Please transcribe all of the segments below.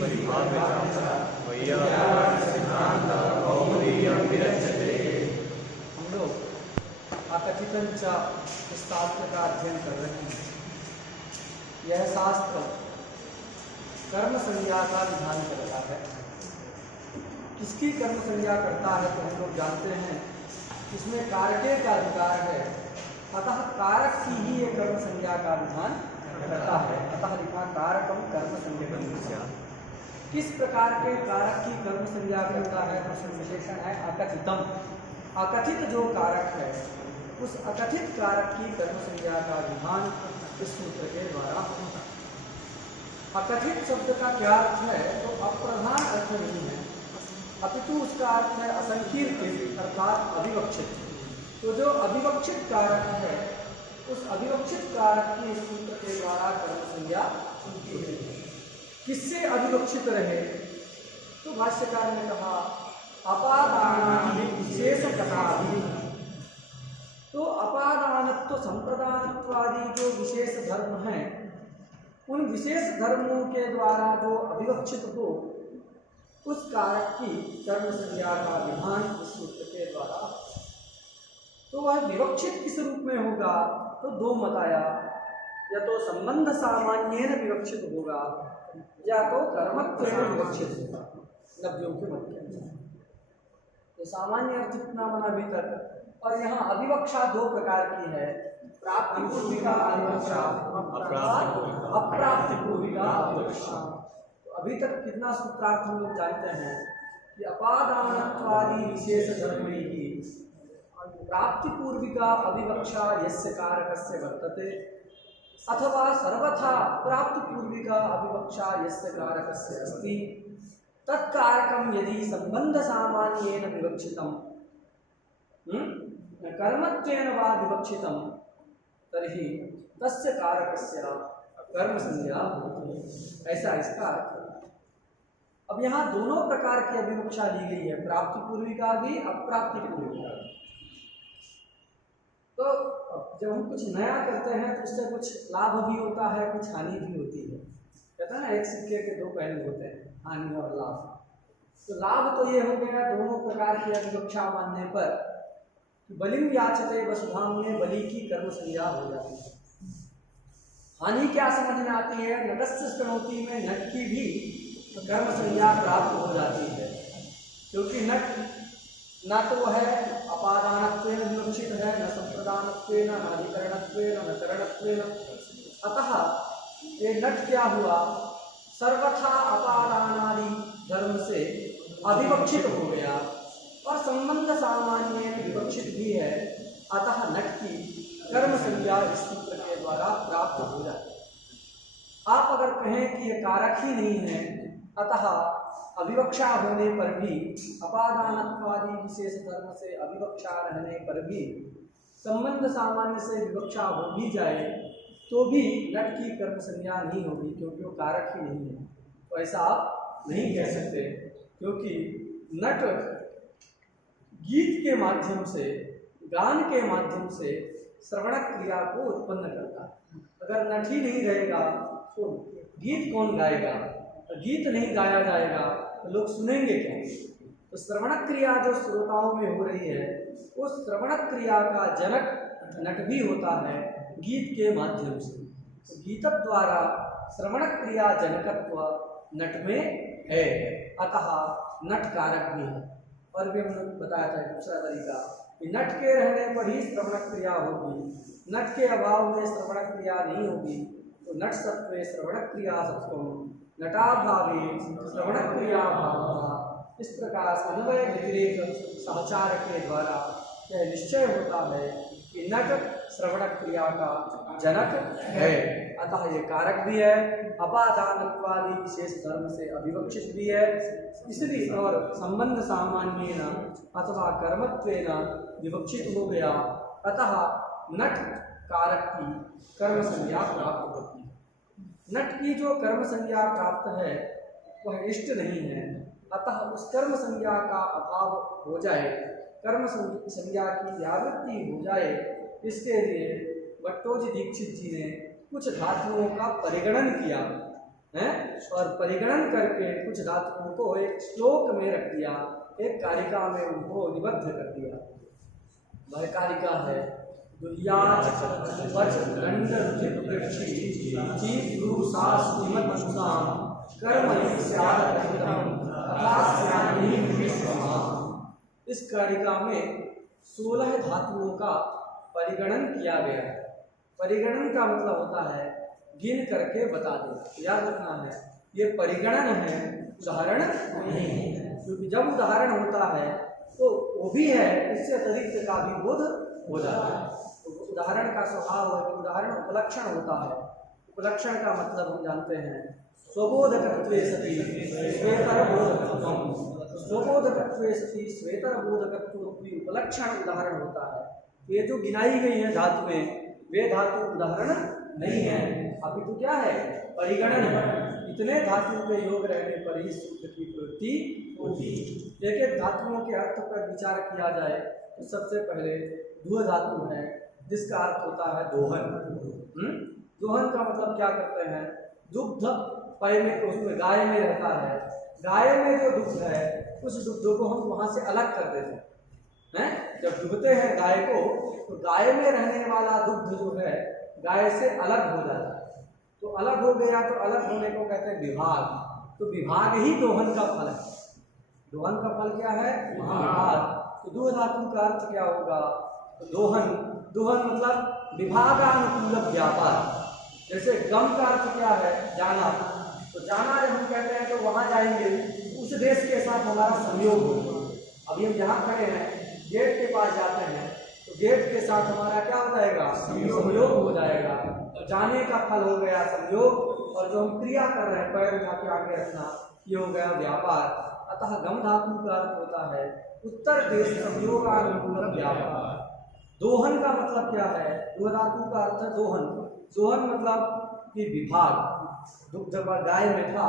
परिभाव्यता वैयाकरण सिद्धांत कौमुदीयं विरच्यते। हम लोग अकथितंचा इस शास्त्र का अध्ययन कर रहे हैं। यह शास्त्र कर्म संज्ञा का विधान करता है। किसकी कर्म संज्ञा करता है तो हम लोग जानते हैं, इसमें कारके का अधिकार है, अतः कारक की ही ये कर्म संज्ञा का विधान करता है। अतः लिखा कारकम कर्म संज्ञा। किस प्रकार के कारक की कर्म संज्ञा करता है तो उसमें विशेषण है अकथितम। अकथित जो कारक है उस अकथित कारक की कर्म संज्ञा का विधान इस सूत्र के द्वारा होता है। अकथित शब्द का क्या अर्थ है तो अप्रधान अर्थ नहीं है, अपितु उसका अर्थ है असंकीर्तित अर्थात अविवक्षित। तो जो अविवक्षित कारक है उस अविवक्षित कारक की इस सूत्र के द्वारा कर्म संज्ञा होती है। किससे अविवक्षित रहे तो भाष्यकार ने कहा अपादानादि विशेष कथादि। तो अपादानत्व संप्रदानत्व आदि जो विशेष धर्म हैं उन विशेष धर्मों के द्वारा जो अविवक्षित हो उस कारक की कर्म संज्ञा का विधान इस सूत्र के द्वारा। तो वह विवक्षित किस रूप में होगा तो दो मत आया, या तो संबंध सामान्येन विवक्षित होगा या तो कर्मत्वेन विवक्षित होगा। लब्धियों के मत के अनुसार तो सामान्य अर्थ कितना बना अभी तक। और यहाँ अविवक्षा दो प्रकार की है, प्राप्ति पूर्विका अविवक्षा, अप्राप्ति पूर्विका अविवक्षा। तो अभी तक कितना सूत्रार्थ हम लोग जानते हैं कि अपादानत्वादि विशेष धर्मै ही प्राप्ति पूर्विका अविवक्षा यस्य कारकस्य वर्तते अथवा सर्वथा प्राप्ति पूर्विका अविवक्षा यस्य कारकस्य अस्ति तत्कारकम यदि संबंध सामान्येन विवक्षितम कर्मत्वेन वा विवक्षितम तर्हि तस्य कारकस्य कर्म संज्ञा होती है। ऐसा इसका अर्थ है। अब यहाँ दोनों प्रकार की अविवक्षा ली गई है, प्राप्ति पूर्विका भी अप्राप्ति पूर्विका। तो जब हम कुछ नया करते हैं तो उससे कुछ लाभ भी होता है, कुछ हानि भी होती है। कहते हैं ना एक सिक्के के दो पहलू होते हैं, हानि और लाभ। तो लाभ तो ये हो गया दोनों प्रकार की अविवक्षा मानने पर बलिम याचते वसुधाम में बलि की कर्म संज्ञा हो जाती है। हानि क्या समझ में आती है, नटस्य स्तनोति में नट की भी कर्म संज्ञा प्राप्त हो जाती है, क्योंकि नट न तो है अपादानत्वेन विवक्षित है, न संप्रदानत्वेन, न अधिकरणत्वेन, न करणत्वेन। अतः ये नट क्या हुआ, सर्वथा अपादानादि धर्म से अविवक्षित हो गया और संबंध सामान्य विवक्षित भी है। अतः नट की कर्म संज्ञा इस सूत्र के द्वारा प्राप्त हो जाती है। आप अगर कहें कि ये कारक ही नहीं है, अतः अविवक्षा होने पर भी अपादानत्वादि विशेष धर्म से अविवक्षा रहने पर भी संबंध सामान्य से विवक्षा हो भी जाए तो भी नट की कर्म संज्ञा नहीं होगी, क्योंकि वो कारक ही नहीं है। तो ऐसा आप नहीं कह सकते, क्योंकि नट गीत के माध्यम से, गान के माध्यम से श्रवण क्रिया को उत्पन्न करता है। अगर नट ही नहीं रहेगा तो गीत कौन गाएगा, गीत नहीं गाया जाएगा तो लोग सुनेंगे क्या। तो श्रवण क्रिया जो श्रोताओं में हो रही है उस श्रवण क्रिया का जनक नट भी होता है गीत के माध्यम से। तो गीत द्वारा श्रवण क्रिया जनकत्व नट में है, अतः नट कारक भी है। और भी हमने बताया था दूसरा तरीका कि नट के रहने पर ही श्रवण क्रिया होगी, नट के अभाव में श्रवण क्रिया नहीं होगी। तो नट सत्वे श्रवण क्रिया सत्वम नटाभावे श्रवण क्रिया भाव। इस प्रकार समन्वय व्यतिरेक सहचार के द्वारा यह निश्चय होता है कि नट श्रवण क्रिया का जनक है, अतः ये कारक भी है, अपादानत्वादि विशेष धर्म से अविवक्षित भी है, इसलिए और संबंध सामान्येन अथवा कर्मत्वेन विवक्षित हो गया। अतः नट कारक की कर्म संज्ञा प्राप्त होती है। नट की जो कर्म संज्ञा प्राप्त है वह इष्ट नहीं है, अतः उस कर्म संज्ञा का अभाव हो जाए, कर्म संज्ञा की व्यावृत्ति हो जाए, इसके लिए भट्टोजी दीक्षित जी ने कुछ धातुओं का परिगणन किया हैं, और परिगणन करके कुछ धातुओं को एक श्लोक में रख दिया, एक कारिका में उनको निबद्ध कर दिया। वह कारिका है इस कारिका में 16 धातुओं का परिगणन किया गया है। परिगणन का मतलब होता है गिन करके बता देना। याद रखना है, ये परिगणन है, उदाहरण नहीं है, क्योंकि जब उदाहरण होता है तो वो भी है, इससे अतिरिक्त का भी बोध हो जाता है। तो उदाहरण का स्वभाव है कि उदाहरण उपलक्षण होता है। उपलक्षण का मतलब हम जानते हैं स्वबोधकत्वे सति श्वेतरबोधकत्वम, स्वबोधकत्वे सति श्वेतरबोधकत्व उपलक्षण उदाहरण होता है। ये जो गिनाई गई है धातुएं, वे धातु उदाहरण नहीं है, अभी तो क्या है, परिगणन है। इतने धातुओं के योग रहने पर ही सूत्र की प्रवृत्ति होती है। एक एक धातुओं के अर्थ पर विचार किया जाए तो सबसे पहले दुह धातु है, जिसका अर्थ होता है दोहन। दोहन का मतलब क्या करते हैं, दुग्ध पय में, उसमें गाय में रहता है, गाय में जो दुग्ध है उस दुग्ध को हम वहां से अलग कर देते हैं। जब दुहते हैं गाय को तो गाय में रहने वाला दुग्ध जो है गाय से अलग हो जाता है। तो अलग हो गया तो अलग होने को कहते हैं विभाग। तो विभाग ही दोहन का फल है। दोहन का फल क्या है, विभाग। तो दुह धातु का अर्थ क्या होगा, तो दोहन। दोहन मतलब विभागानुकूल व्यापार। जैसे गम का अर्थ क्या है, जाना। तो जाना जब हम कहते हैं तो वहां जाएंगे, उस देश के साथ हमारा संयोग होगा। अभी हम जहाँ खड़े हैं, गेट के पास जाते हैं तो गेट के साथ हमारा क्या हो जाएगा, संयोग हो जाएगा। तो जाने का फल हो गया संयोग, और जो हम क्रिया कर रहे हैं पैर उठा के आगे रखना, ये हो गया व्यापार। अतः गम धातु का अर्थ होता है उत्तर देश संयोगानुकूल व्यापार। दोहन का मतलब क्या है, दुह धातु का अर्थ है दोहन। दोहन मतलब कि विभाग। दुग्ध गाय में था,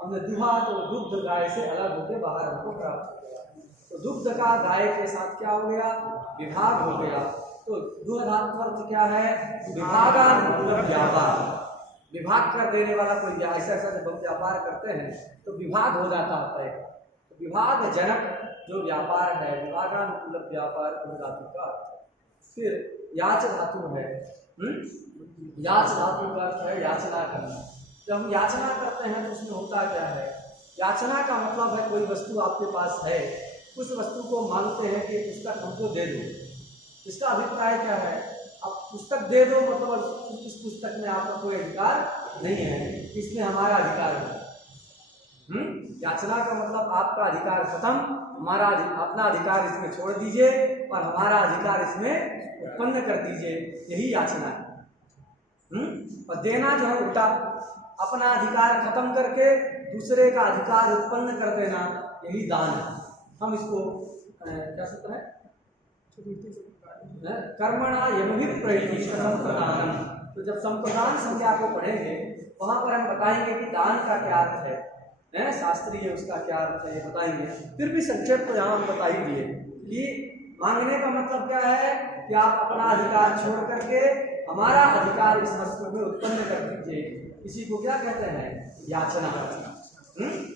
हमने दुहा तो दुग्ध गाय से अलग होकर बाहर हमको प्राप्त हो गया। तो दुग्ध का गाय के साथ क्या हो गया, विभाग हो गया। तो दुह धातु अर्थ क्या है, विभागानुकूल व्यापार। विभाग कर देने वाला कोई ऐसा ऐसा जब हम व्यापार करते हैं तो विभाग हो जाता है। तो विभाग जनक जो व्यापार है, विभागानुकूल व्यापार दुह धातु का अर्थ। फिर याच धातु है। याच धातु का अर्थ है याचना करना। जब हम याचना करते हैं तो उसमें होता क्या है, याचना का मतलब है कोई वस्तु आपके पास है, उस वस्तु को मांगते हैं कि पुस्तक हमको दे दो। इसका अभिप्राय क्या है, अब पुस्तक दे दो मतलब इस पुस्तक में आपका कोई अधिकार नहीं है, इसमें हमारा अधिकार है। याचना का मतलब आपका अधिकार खत्म, हमारा अपना अधिकार इसमें छोड़ दीजिए और हमारा अधिकार इसमें उत्पन्न कर दीजिए, यही याचना है। और देना जो है उल्टा, अपना अधिकार खत्म करके दूसरे का अधिकार उत्पन्न कर देना, यही दान है। हम इसको क्या सूत्र है, कर्मणा यमभिप्रैति संप्रदान। तो जब संप्रदान संज्ञा को पढ़ेंगे वहां पर हम बताएंगे कि दान का क्या अर्थ है, शास्त्रीय उसका क्या अर्थ है, ये बताएंगे। फिर भी संक्षेप तो यहाँ हम बता ही दिए कि मांगने का मतलब क्या है कि आप अपना अधिकार छोड़ करके हमारा अधिकार इस वस्तु में उत्पन्न कर दीजिए। इसी को क्या कहते हैं, याचना।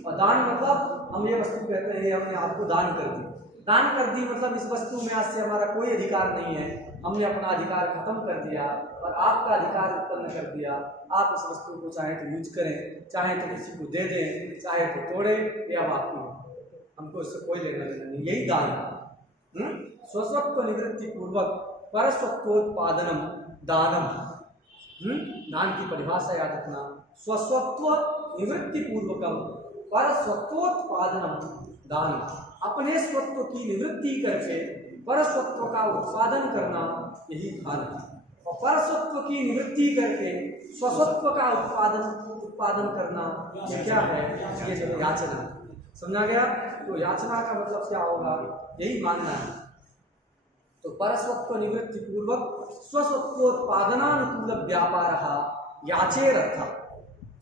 और दान मतलब हम ये वस्तु कहते हैं हमने आपको दान कर दी। दान कर दी मतलब इस वस्तु में आज से हमारा कोई अधिकार नहीं है, हमने अपना अधिकार खत्म कर दिया और आपका अधिकार उत्पन्न कर दिया। आप इस वस्तु को चाहे तो यूज करें, चाहे तो किसी को दे दें, चाहे तो तोड़े, ये अब आपकी, हमको इससे कोई लेना देना नहीं, यही दान है। स्वस्वत्व निवृत्ति पूर्वक परस्वत्वोत्पादनम दानम। दान की परिभाषा याद रखना, स्वस्वत्व निवृत्ति पूर्वकम परस्वत्वोत्पादनम दानम। अपने स्वत्व की निवृत्ति करके परस्वत्व का उत्पादन करना, यही दान है। और परस्वत्व की निवृत्ति करके स्वस्वत्व का उत्पादन करना, ये क्या है, ये जो याचना। समझा गया। तो याचना का मतलब क्या होगा, यही मानना है। तो परस्वत्व निवृत्ति पूर्वक स्वस्वत्वोत्पादनानुकूल व्यापार याचेरर्थ।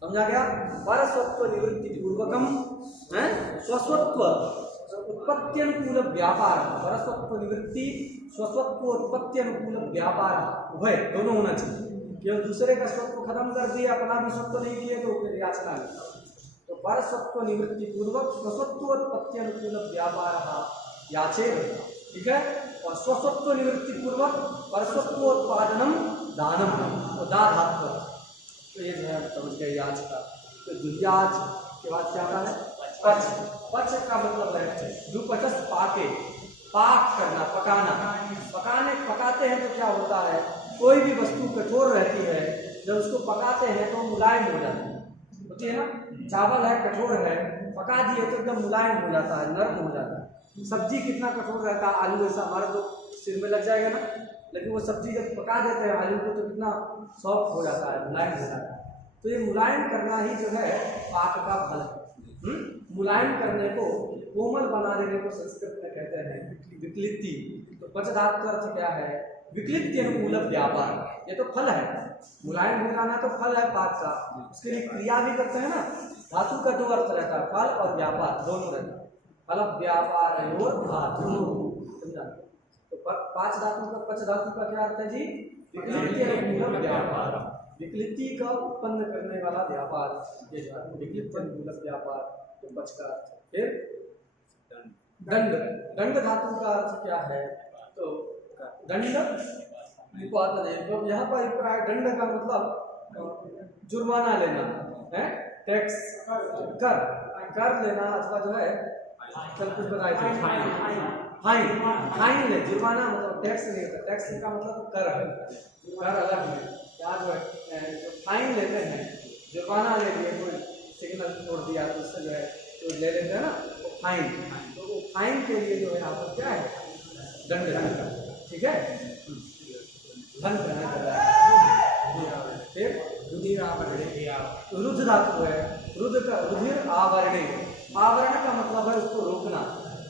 समझा गया। परस्वत्व निवृत्ति पूर्वकम स्वस्वत्व उत्पत्ति अनुकूल व्यापार। परस्वत्व निवृत्ति स्वस्वत्व उत्पत्ति अनुकूल व्यापार, उभय दोनों होना चाहिए। केवल दूसरे का स्वत्व खत्म कर दिया, अपना भी स्वत्व नहीं किए तो फिर याचना नहीं। तो पर स्वत्व निवृत्ति पूर्वक स्वस्वत्वोत्पत्ति अनुकूल व्यापार याचे, ठीक है। और स्वस्वत्व निवृत्ति पूर्वक परस्वत्वोत्पादनम दानम, तो दा धातु, तो ये जो है समझ गए याच का। तो दुर्याच के बाद क्या है पच, पच का मतलब है दुपचस पाके, पाक करना, पकाना, पकाते हैं तो क्या होता है, कोई भी वस्तु कठोर रहती है, जब उसको पकाते हैं तो मुलायम हो जाती है, होती है ना। चावल है कठोर है, पका दिए तो एकदम मुलायम हो जाता है, नरम हो जाता है। सब्जी कितना कठोर रहता है, आलू ऐसा हमारा तो सिर में लग जाएगा ना, लेकिन वो सब्जी जब पका देते हैं आलू को तो कितना सॉफ्ट हो जाता है, मुलायम हो जाता है। तो ये मुलायम करना ही जो है पाक का फल है। मुलायम करने को, कोमल बना देने को संस्कृत में कहते हैं विक्लिप्ति। तो पच धातु का अर्थ क्या है, विक्लिप्ति अनुकूल व्यापार, ये तो फल है, मुलायम हो जाना तो फल है पाक का, उसके लिए क्रिया भी करते हैं ना। धातु का दो अर्थ रहता है, फल और व्यापार दोनों रहता है, फल व्यापार और धातु, समझा। तो पांच धातु का, पच धातु का क्या अर्थ है जी, विक्लिप्ति अनुकूल व्यापार, विक्लिप्ति का उत्पन्न करने वाला व्यापार, ये जो है विक्लिप्ति अनुकूल व्यापार, तो पच का अर्थ। फिर दंड, दंड धातु का अर्थ क्या है, तो दंड तो यहाँ पर अभिप्राय, दंड का मतलब जुर्माना लेना है, टैक्स, कर लेना, अथवा जो है कल कुछ बताए थे फाइन, फाइन ले, जुर्माना मतलब टैक्स नहीं होता, टैक्स का मतलब तो कर है, कर अलग है। क्या जो है फाइन लेते हैं, जुर्माना ले लिए, कोई सिग्नल छोड़ दिया तो उससे जो है तो ले लेते हैं ना, तो फाइन, तो वो फाइन के लिए जो है यहाँ पर क्या है, दंड, ठीक है। धन फिर रुद्र धातु है, रुद्र का रुधिर आवरणे, आवरण का मतलब है उसको रोकना।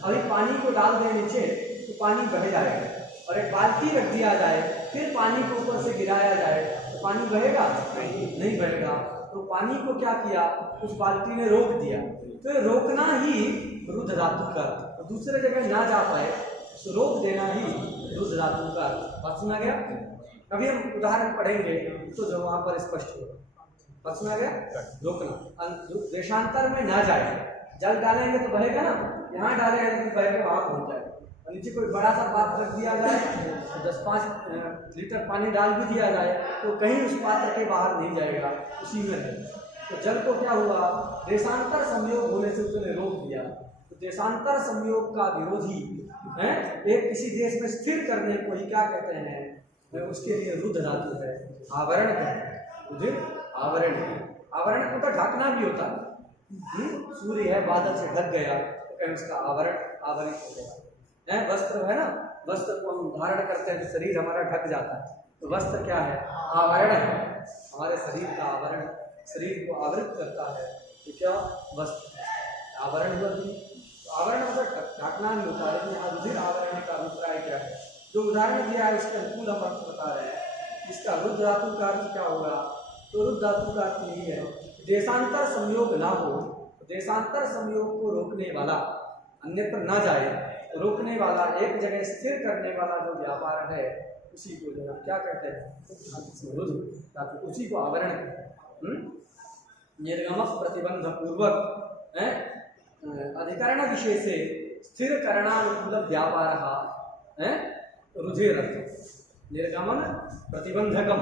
अभी पानी को डाल दे नीचे तो पानी बह जाएगा, और एक बाल्टी रख दिया जाए, फिर पानी को ऊपर से गिराया जाए तो पानी बहेगा नहीं बहेगा। तो पानी को क्या किया, उस बाल्टी ने रोक दिया, तो रोकना ही रुद्र धातु का, तो दूसरे जगह ना जा पाए तो रोक देना ही रुद्र धातु का। बात सुना गया। अभी हम उदाहरण पढ़ेंगे तो जो वहां पर स्पष्ट होगा। बात सुना गया। रोकना, देशांतर में ना जाए, जल डालेंगे तो बहेगा ना, यहाँ डालेंगे तो बहेगा वहां पहुंच जाएगा। और नीचे कोई बड़ा सा पात्र रख दिया जाए, 10-5 लीटर पानी डाल भी दिया जाए तो कहीं उस पात्र के बाहर नहीं जाएगा, उसी में है। तो जल को क्या हुआ, देशांतर संयोग होने से उसने रोक दिया। तो देशांतर संयोग का विरोधी है, एक किसी देश में स्थिर करने को ही क्या कहते हैं, उसके लिए रुद्र धातु है, आवरण कहते हैं। रुधिर आवरण है, आवरण को तो ढकना भी होता है। सूर्य है, बादल से ढक गया तो कहीं उसका आवरण आवरित हो गया है। वस्त्र है ना, वस्त्र को हम धारण करते हैं तो शरीर हमारा ढक जाता है, तो वस्त्र क्या है, आवरण है, हमारे शरीर का आवरण, शरीर को आवृत करता है, तो क्या वस्त्र है, आवरण हुआ। आवरण मतलब ढकना नहीं होता है, लेकिन यहाँ रुधिर आवरण का अभिप्राय क्या है, जो उदाहरण दिया है उसके अनुकूल हम अर्थ बता रहे हैं। इसका रुद्र धातु का अर्थ क्या होगा, तो रुद्र धातु का अर्थ यही है, देशांतर संयोग ना हो, देशांतर संयोग को रोकने वाला, अन्यत्र ना जाए, रोकने वाला, एक जगह स्थिर करने वाला जो व्यापार है, उसी को जो क्या कहते हैं, रुद्र धातु, उसी को आवरण कहते हैं। निर्गमक प्रतिबंध पूर्वक है, अधिकरण विषय से स्थिर करणानुकूल व्यापार है रुधिर, निर्गमन प्रतिबंधकम,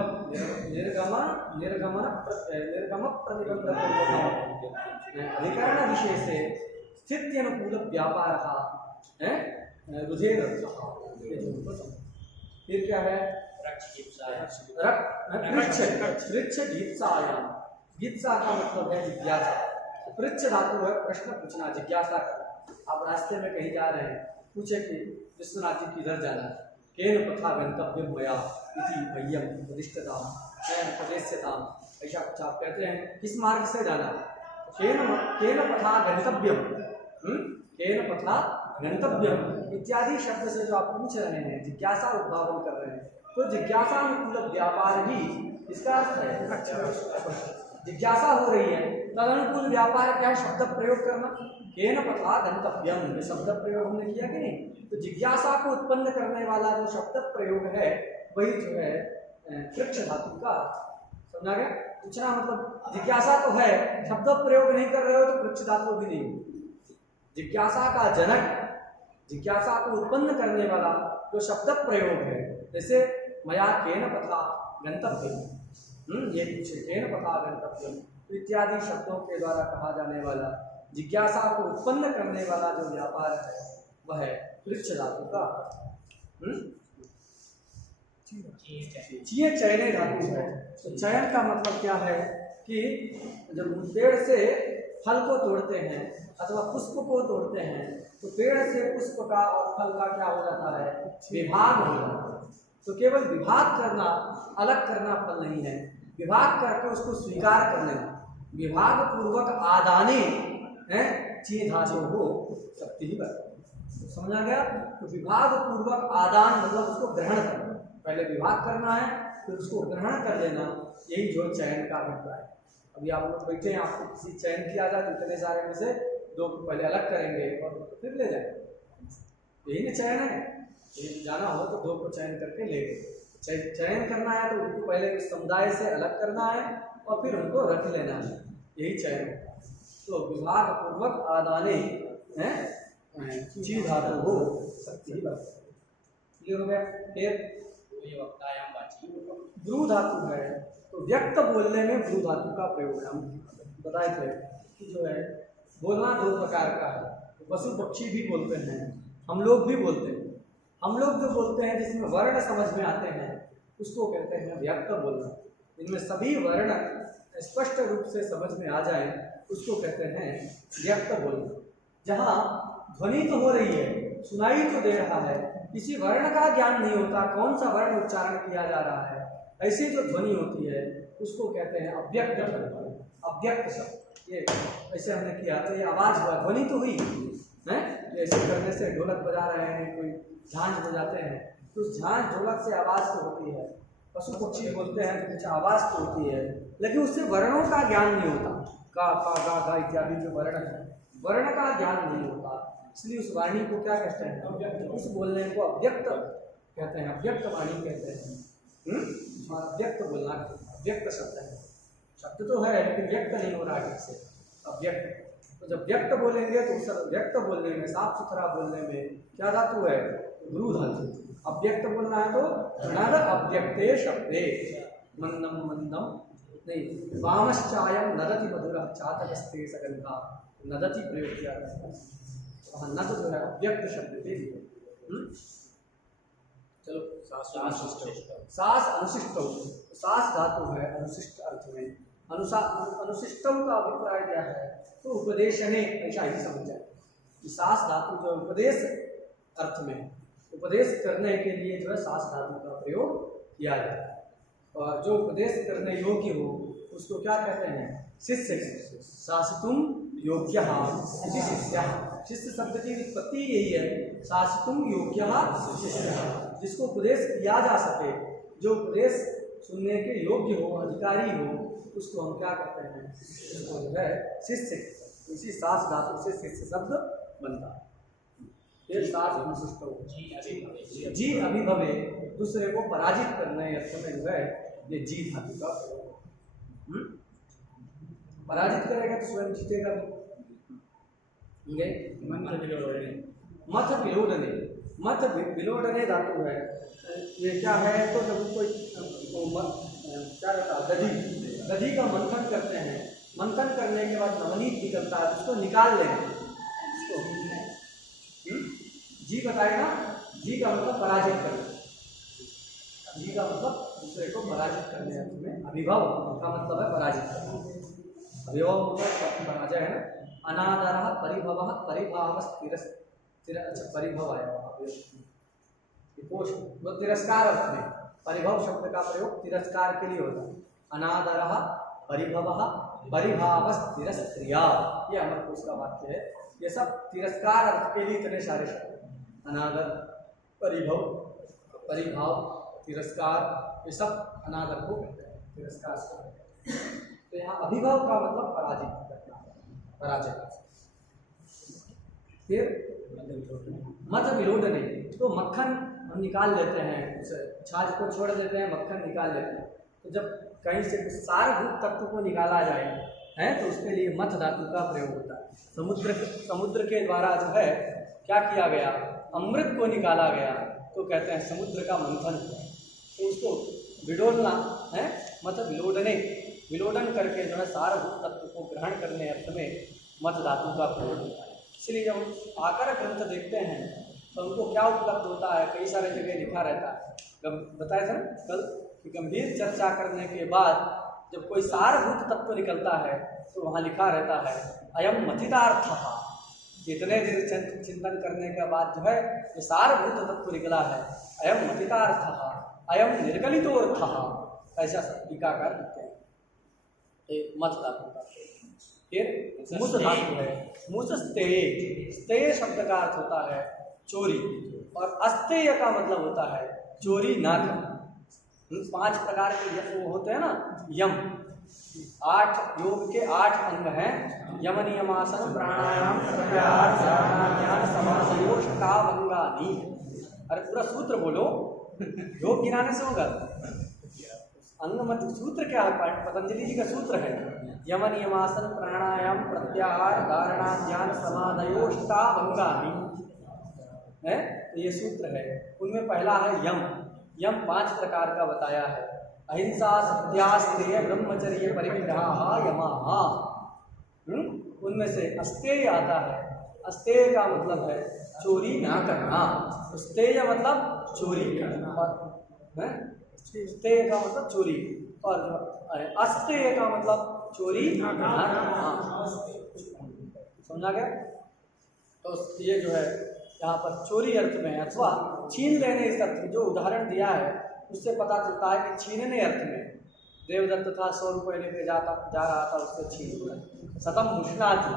निर्गमन प्रतिबंधकम, अधिकरण विषय से स्थिति अनुकूल व्यापार है रुधिर। फिर क्या है, गीत्सा का मतलब है जिज्ञासा। पृच्छ धातु है प्रश्न पूछना, जिज्ञासा करना। आप रास्ते में कहीं जा रहे हैं, पूछे कि विश्वनाथ जी किधर जाना है, केन पथा गंतव्यम मया इति भय्यम प्रतिष्ठताम केन प्रदेश्यताम, ऐसा कुछ आप कहते हैं, किस मार्ग से जाना है, केन पथा गंतव्यम, केन पथा गंतव्यम इत्यादि शब्द से जो आप पूछ रहे हैं, जिज्ञासा उद्भावन कर रहे हैं, तो जिज्ञासा अनुकूल व्यापार ही इसका अर्थ है। जिज्ञासा हो रही है, तदनुकूल व्यापार क्या है, शब्द प्रयोग करना। केन पथा गंतव्यम, ये शब्द प्रयोग हमने किया कि नहीं, तो जिज्ञासा को उत्पन्न करने वाला जो शब्द प्रयोग है, वही जो है पृक्ष धातु का समझा गया। पूछना मतलब जिज्ञासा तो है, शब्द प्रयोग नहीं कर रहे हो तो पृक्ष धातु भी नहीं होगी। जिज्ञासा का जनक, जिज्ञासा को उत्पन्न करने वाला जो शब्द प्रयोग है, जैसे मया केन पथा गंतव्यम, ये कुछ केन पथा गंतव्यम इत्यादि शब्दों के द्वारा कहा जाने वाला जिज्ञासा को उत्पन्न करने वाला जो व्यापार है वह पृक्ष धातु का चीय चयने धातु है। तो चयन का मतलब क्या है कि जब पेड़ से फल को तोड़ते हैं अथवा पुष्प को तोड़ते हैं तो पेड़ से पुष्प का और फल का क्या हो जाता है, विभाग हो जाता है। तो केवल विभाग करना, अलग करना फल नहीं है, विभाग करके उसको स्वीकार कर लेना। विभाग पूर्वक आदाने है चीय धातु हो शक्ति ही बता, समझा गया। तो विभाग पूर्वक आदान मतलब उसको ग्रहण करना, पहले विभाग करना है फिर उसको ग्रहण कर लेना, यही जो चयन का अभिप्राय है। अभी आप लोग बैठे हैं, आपको किसी चयन किया जाए तो इतने सारे में से दो को पहले अलग करेंगे और फिर ले जाएंगे, यही ना चयन है। ये जाना हो तो दो को चयन करके ले गए। चयन करना है तो उनको पहले इस समुदाय से अलग करना है और फिर उनको रख लेना है, यही चयन है। तो विभाग पूर्वक आदाने हैं चीज धातु हो शक्ति ही बता, ये हो गया। फिर ब्रू धातु है, तो व्यक्त बोलने में ब्रू धातु का प्रयोग हम बताए थे कि जो है बोलना दो प्रकार का है। पशु पक्षी भी बोलते हैं, हम लोग भी बोलते हैं। हम लोग जो बोलते हैं जिसमें वर्ण समझ में आते हैं उसको कहते हैं व्यक्त बोलना। इनमें सभी वर्ण स्पष्ट रूप से समझ में आ जाए उसको कहते हैं व्यक्त बोलना। जहाँ ध्वनि तो हो रही है, सुनाई तो दे रहा है, किसी वर्ण का ज्ञान नहीं होता, कौन सा वर्ण उच्चारण किया जा रहा है, ऐसी जो ध्वनि होती है उसको कहते हैं अव्यक्त ध्वनि। अव्यक्त शब्द ये ऐसे हमने किया तो ये आवाज हुआ, ध्वनि तो हुई है। ऐसे करने से ढोलक बजा रहे हैं, कोई झांझ बजाते हैं तो उस झांझ ढोलक से आवाज तो होती है। पशु पक्षी बोलते हैं तो कुछ आवाज तो होती है, लेकिन उससे वर्णों का ज्ञान नहीं होता। का गा गा इत्यादि जो वर्ण है, वर्ण का ज्ञान नहीं होता, इसलिए उस वाणी को क्या कहते हैं, उस बोलने को अव्यक्त कहते हैं, अव्यक्त वाणी कहते हैं। अव्यक्त बोलना अव्यक्त शब्द है, शब्द तो है लेकिन व्यक्त नहीं हो रहा ठीक से, अव्यक्त। तो जब व्यक्त बोलेंगे तो उस व्यक्त बोलने में, साफ सुथरा बोलने में क्या धातु है, ब्रू धातु। अव्यक्त बोलना है तो नद अव्यक्ते शब्दे मंदम मंदम नहीं, वामश्चायम नदति मधुरः चातकस्ते सगंधा, नदति प्रयोग किया जाता है। वहाँ नद जो है अव्यक्त शब्द दे दिए। चलो सास अनुशिष्ट, सास धातु है अनुशिष्ट अर्थ में। अनुशिष्टम का अभिप्राय क्या है, तो उपदेशने, ऐसा ही समझ जाए कि सास धातु जो उपदेश अर्थ में, उपदेश करने के लिए जो है सास धातु का प्रयोग किया जाता है। और जो उपदेश करने योग्य हो उसको क्या कहते हैं, शिष्य। शासितुम योग्य शिष्य, शिष्य शब्द की उत्पत्ति यही है, शासितुम योग्य शिष्य, जिसको उपदेश किया जा सके, जो उपदेश सुनने के योग्य हो, अधिकारी हो, उसको हम क्या कहते हैं, उसको जो है शिष्य। इसी सास धातु से शिष्य शब्द बनता है। फिर सास अनुशिष्ट हो, जी अभिभवे, दूसरे को पराजित करने अर्थ में जो है ये जी धातु का प्रयोग। पराजित करेगा तो स्वयं जीतेगा भी। मत विलोडने, मत विलोडने धातु है, ये क्या है, तो जब कोई क्या रहता है, दधी का मंथन करते हैं, मंथन करने के बाद नवनीत निकलता है, उसको निकाल लेना, उसको जी बताएगा। जी का मतलब पराजित करना, जी का मतलब दूसरे को पराजित करने में, अभिभव का मतलब है पराजित करना। अभिभव मतलब पराजय है ना। अनादरः परिभवः परिभावः परिभव आया वो तिरस्कार अर्थ में, परिभव शब्द का प्रयोग तिरस्कार के लिए होता है। अनादरः परिभवः परिभावः तिरस्क्रिया, ये अमरकोश का वाक्य है। ये सब तिरस्कार अर्थ के लिए इतने सारे शब्द, अनादर, परिभव, परिभाव, तिरस्कार, ये सब अनादर को कहते हैं, तिरस्कार को कहते हैं। तो यहाँ अभिभव का मतलब पराजित करना, पराजय। फिर मत विलोडने, तो मक्खन हम निकाल लेते हैं, उस छाछ को छोड़ देते हैं, मक्खन निकाल लेते हैं। तो जब कहीं से सारभूत तत्व को निकाला जाए है तो उसके लिए मथ धातु का प्रयोग होता है। समुद्र के द्वारा जो है क्या किया गया, अमृत को निकाला गया तो कहते हैं समुद्र का मंथन हुआ। तो उसको विडोलना है, मतलब विलोडन करके जो है सारभूत तत्व को ग्रहण करने अर्थ में मथ धातु का प्रयोग होता है। इसलिए जब हम आकर ग्रंथ देखते हैं तो उनको क्या उपलब्ध होता है, कई सारे जगह लिखा रहता है। बताया था ना कल कि गंभीर चर्चा करने के बाद जब कोई सारभूत तत्व निकलता है तो वहाँ लिखा रहता है अयम मथितार्थः। इतने देर चिंतन करने के बाद जो है ये सारभूत तत्व निकला है, अयम मथितार्थः, अयम निर्गलितोर्थः, ऐसा टीकाकार लिखते हैं मथ धातु का। फिर मुस धातु है, मुस स्तेय शब्द का अर्थ होता है चोरी, और अस्तेय का मतलब होता है चोरी ना करना। 5 प्रकार के वो होते हैं ना यम, 8 योग के 8 अंग हैं, यम नियमासन प्राणायाम प्रत्याहार धारणा ध्यान समासयोष्टावंगानि। अरे पूरा सूत्र बोलो, योग गिनाने से होगा। अंग मत सूत्र क्या है, पतंजलि जी का सूत्र है, यम नियमासन प्राणायाम प्रत्याहार धारणा ध्यान समाधयोष्टावंगानि है, तो ये सूत्र है। उनमें पहला है यम। यम 5 प्रकार का बताया है, अहिंसा सत्यास्तेय ब्रह्मचर्य परिग्रह यमाः। उनमें से अस्तेय आता है, अस्तेय का मतलब है चोरी ना करना, स्तेय मतलब चोरी करना, और स्तेय का मतलब चोरी, और अस्तेय का मतलब चोरी ना करना। समझा गया? तो ये जो है यहाँ पर चोरी अर्थ में अथवा छीन लेने इस अर्थ में जो उदाहरण दिया है उससे पता चलता है कि छीनने अर्थ में देवदत्त था 100 रुपये लेके जा रहा था, उससे छीन लिया। सतम मुष्णाति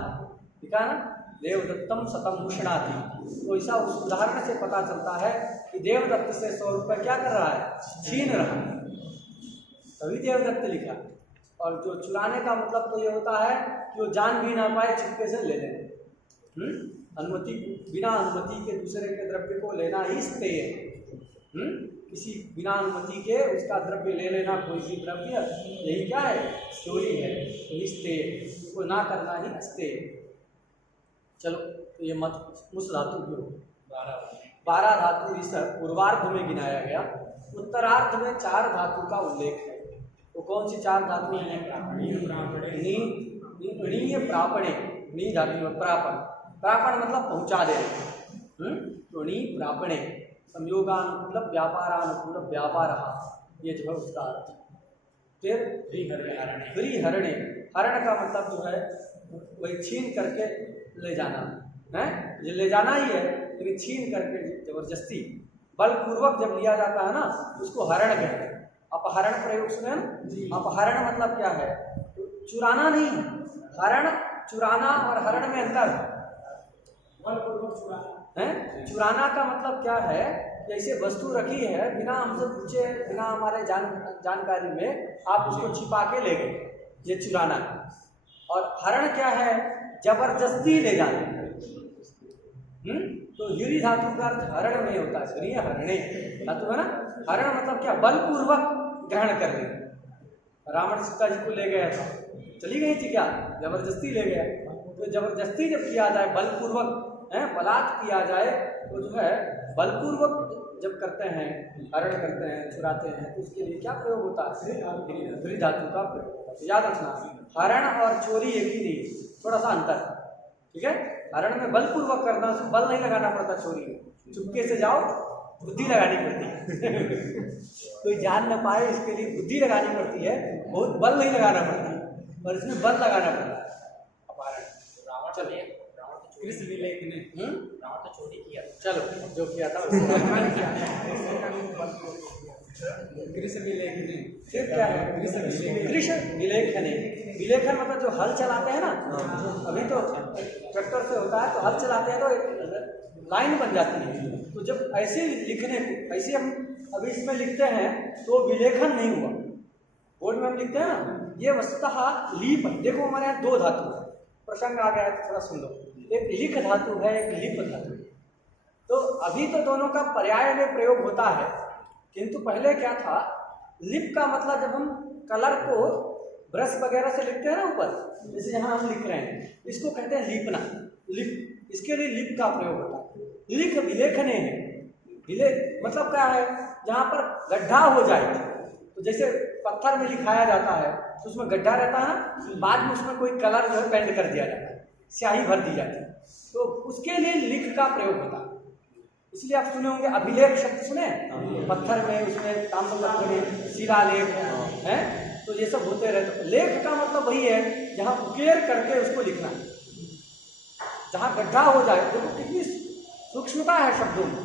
लिखा ना, देवदत्तम सतम मुष्णाति, तो ऐसा उस उदाहरण से पता चलता है कि देवदत्त से 100 रुपये क्या कर रहा है, छीन रहा है, तभी देवदत्त लिखा। और जो चुराने का मतलब तो ये होता है कि वो जान भी ना पाए, चुपके से ले लें। अनुमति, बिना अनुमति के दूसरे के द्रव्य को लेना ही स्तेय है। किसी बिना अनुमति के उसका द्रव्य ले लेना, कोई भी द्रव्य, यही क्या है, चोरी है, यही स्तेय, उसको ना करना ही स्तेय। चलो तो ये मत मुस धातु जो 12 धातु इस पूर्वार्ध में गिनाया गया। उत्तरार्ध में 4 धातु का उल्लेख है। तो कौन सी 4 धातु हैं? प्रापणे, नी धातु में प्रापण, प्रापण मतलब पहुंचा देना। तो नी प्रापणे संयोगानुकूल व्यापारानुकूल व्यापारः, ये जो है उसका अर्थ। फिर हरिहरणे, हरण का मतलब जो है वही छीन करके ले जाना है, ये ले जाना ही है, लेकिन छीन करके जबरदस्ती बलपूर्वक जब लिया जाता है ना उसको हरण कहते हैं। अपहरण प्रयोग सुने ना, अपहरण मतलब क्या है, चुराना नहीं, हरण चुराना और हरण में अंतर है। चुराना का मतलब क्या है, जैसे वस्तु रखी है बिना हमसे पूछे, बिना हमारे जानकारी में आप उसको छिपा के ले गए, ये चुराना है। और हरण क्या है, जबरदस्ती ले जाना। तो हिरी धातु का अर्थ हरण में होता है, हिरी हरणे धातु है ना। हरण मतलब क्या, बलपूर्वक ग्रहण कर लेना। रावण सीता जी को ले गया था, चली गई थी क्या, जबरदस्ती ले गया। तो जबरदस्ती जब किया जाए, बलपूर्वक बलात् किया जाए, तो जो है बलपूर्वक जब करते हैं, हरण करते हैं, चुराते हैं, तो उसके लिए क्या प्रयोग होता है, हिरी धातु का प्रयोग। तो याद रखना, हरण और चोरी एक ही नहीं, थोड़ा सा अंतर, ठीक है। हरण में बलपूर्वक करना, उसमें बल नहीं लगाना पड़ता, चोरी में चुपके से जाओ, बुद्धि लगानी पड़ती है। कोई जान न पाए इसके लिए बुद्धि लगानी पड़ती है, बहुत बल नहीं लगाना पड़ता, और इसमें बल लगाना पड़ता है। कृष्ण विलेख ने रावण तो चोरी किया, चलो जो किया था कृष्ण विलेख ने, फिर क्या है, कृष्ण विलेखन। विलेखन मतलब जो हल चलाते हैं ना, अभी तो ट्रैक्टर से होता है, तो हल चलाते हैं तो एक लाइन बन जाती है। तो जब ऐसे लिखने को, ऐसे हम अभी इसमें लिखते हैं तो विलेखन नहीं हुआ। बोर्ड में हम लिखते हैं ना, ये वस्तुतः लीप है। देखो हमारे यहाँ 2 धातु है, प्रसंग आ गया है तो थोड़ा सुन लो। एक लिख धातु है, एक लिप धातु है। तो अभी तो दोनों का पर्याय में प्रयोग होता है, किंतु पहले क्या था, लिप का मतलब जब हम कलर को ब्रश वगैरह से लिखते हैं ना ऊपर, जैसे यहाँ हम लिख रहे हैं, इसको कहते हैं लिपना, लिप, इसके लिए लिप का प्रयोग होता है। लिख विलेखने है, मतलब क्या है, जहाँ पर गड्ढा हो जाए, तो जैसे पत्थर में लिखाया जाता है तो उसमें गड्ढा रहता है ना, बाद में उसमें कोई कलर जो है पेंट कर दिया जाता है, स्याही भर दी जाती है, तो उसके लिए लिख का प्रयोग होता है। इसलिए आप सुने होंगे अभिलेख शब्द सुने, पत्थर में उसमें ताम्रपत्र में शिलालेख है, तो ये सब होते रहते। लेख का मतलब वही है जहाँ उकेर करके उसको लिखना, जहाँ गड्ढा हो जाए। देखो कितनी सूक्ष्मता है शब्दों में।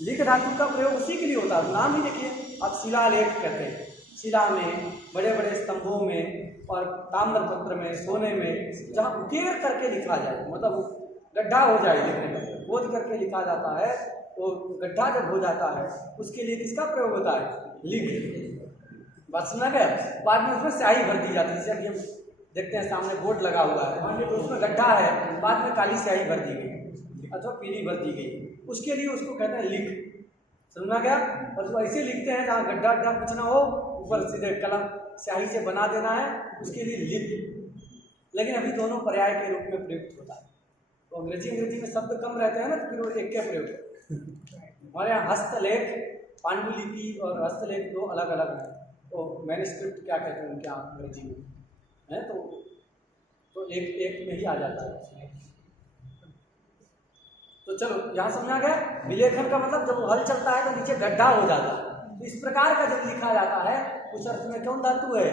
लिख धातु का प्रयोग उसी के लिए होता है, नाम ही देखिए आप शिलालेख कहते हैं, शिला में, बड़े बड़े स्तंभों में और ताम्रपत्र में, सोने में, जहाँ उकेर करके लिखा जाए, मतलब गड्ढा हो जाए लिखने का, खोद करके लिखा जाता है, तो गड्ढा जब हो जाता है उसके लिए किसका प्रयोग होता है, लिख। बात समझ गया। बाद में उसमें स्याही भर दी जाती है, जैसे अभी हम देखते हैं सामने बोर्ड लगा हुआ है, मान लीजिए तो उसमें गड्ढा है, बाद में काली स्याही भर दी गई अथवा पीली भर दी गई, उसके लिए उसको कहते हैं लिख। समझा गया। और जो ऐसे लिखते हैं जहाँ गड्ढा अड्ढा कुछ ना हो, ऊपर सीधे कलम स्याही से बना देना है, उसके लिए लिख। लेकिन अभी दोनों पर्याय के रूप में प्रयुक्त होता है। तो अंग्रेजी में शब्द कम रहते हैं ना, तो फिर वो एक के प्रयोग। हमारे यहाँ हस्तलेख, पांडुलिपि और हस्तलेख दो अलग अलग हैं, तो मैन्युस्क्रिप्ट क्या कहते हैं उनके यहाँ अंग्रेजी में है, तो एक में ही आ जाता है। तो चलो यहाँ समझा गया। विलेखन का मतलब जब हल चलता है तो नीचे गड्ढा हो जाता है, तो इस प्रकार का जब लिखा जाता है उस अर्थ में कौन धातु है,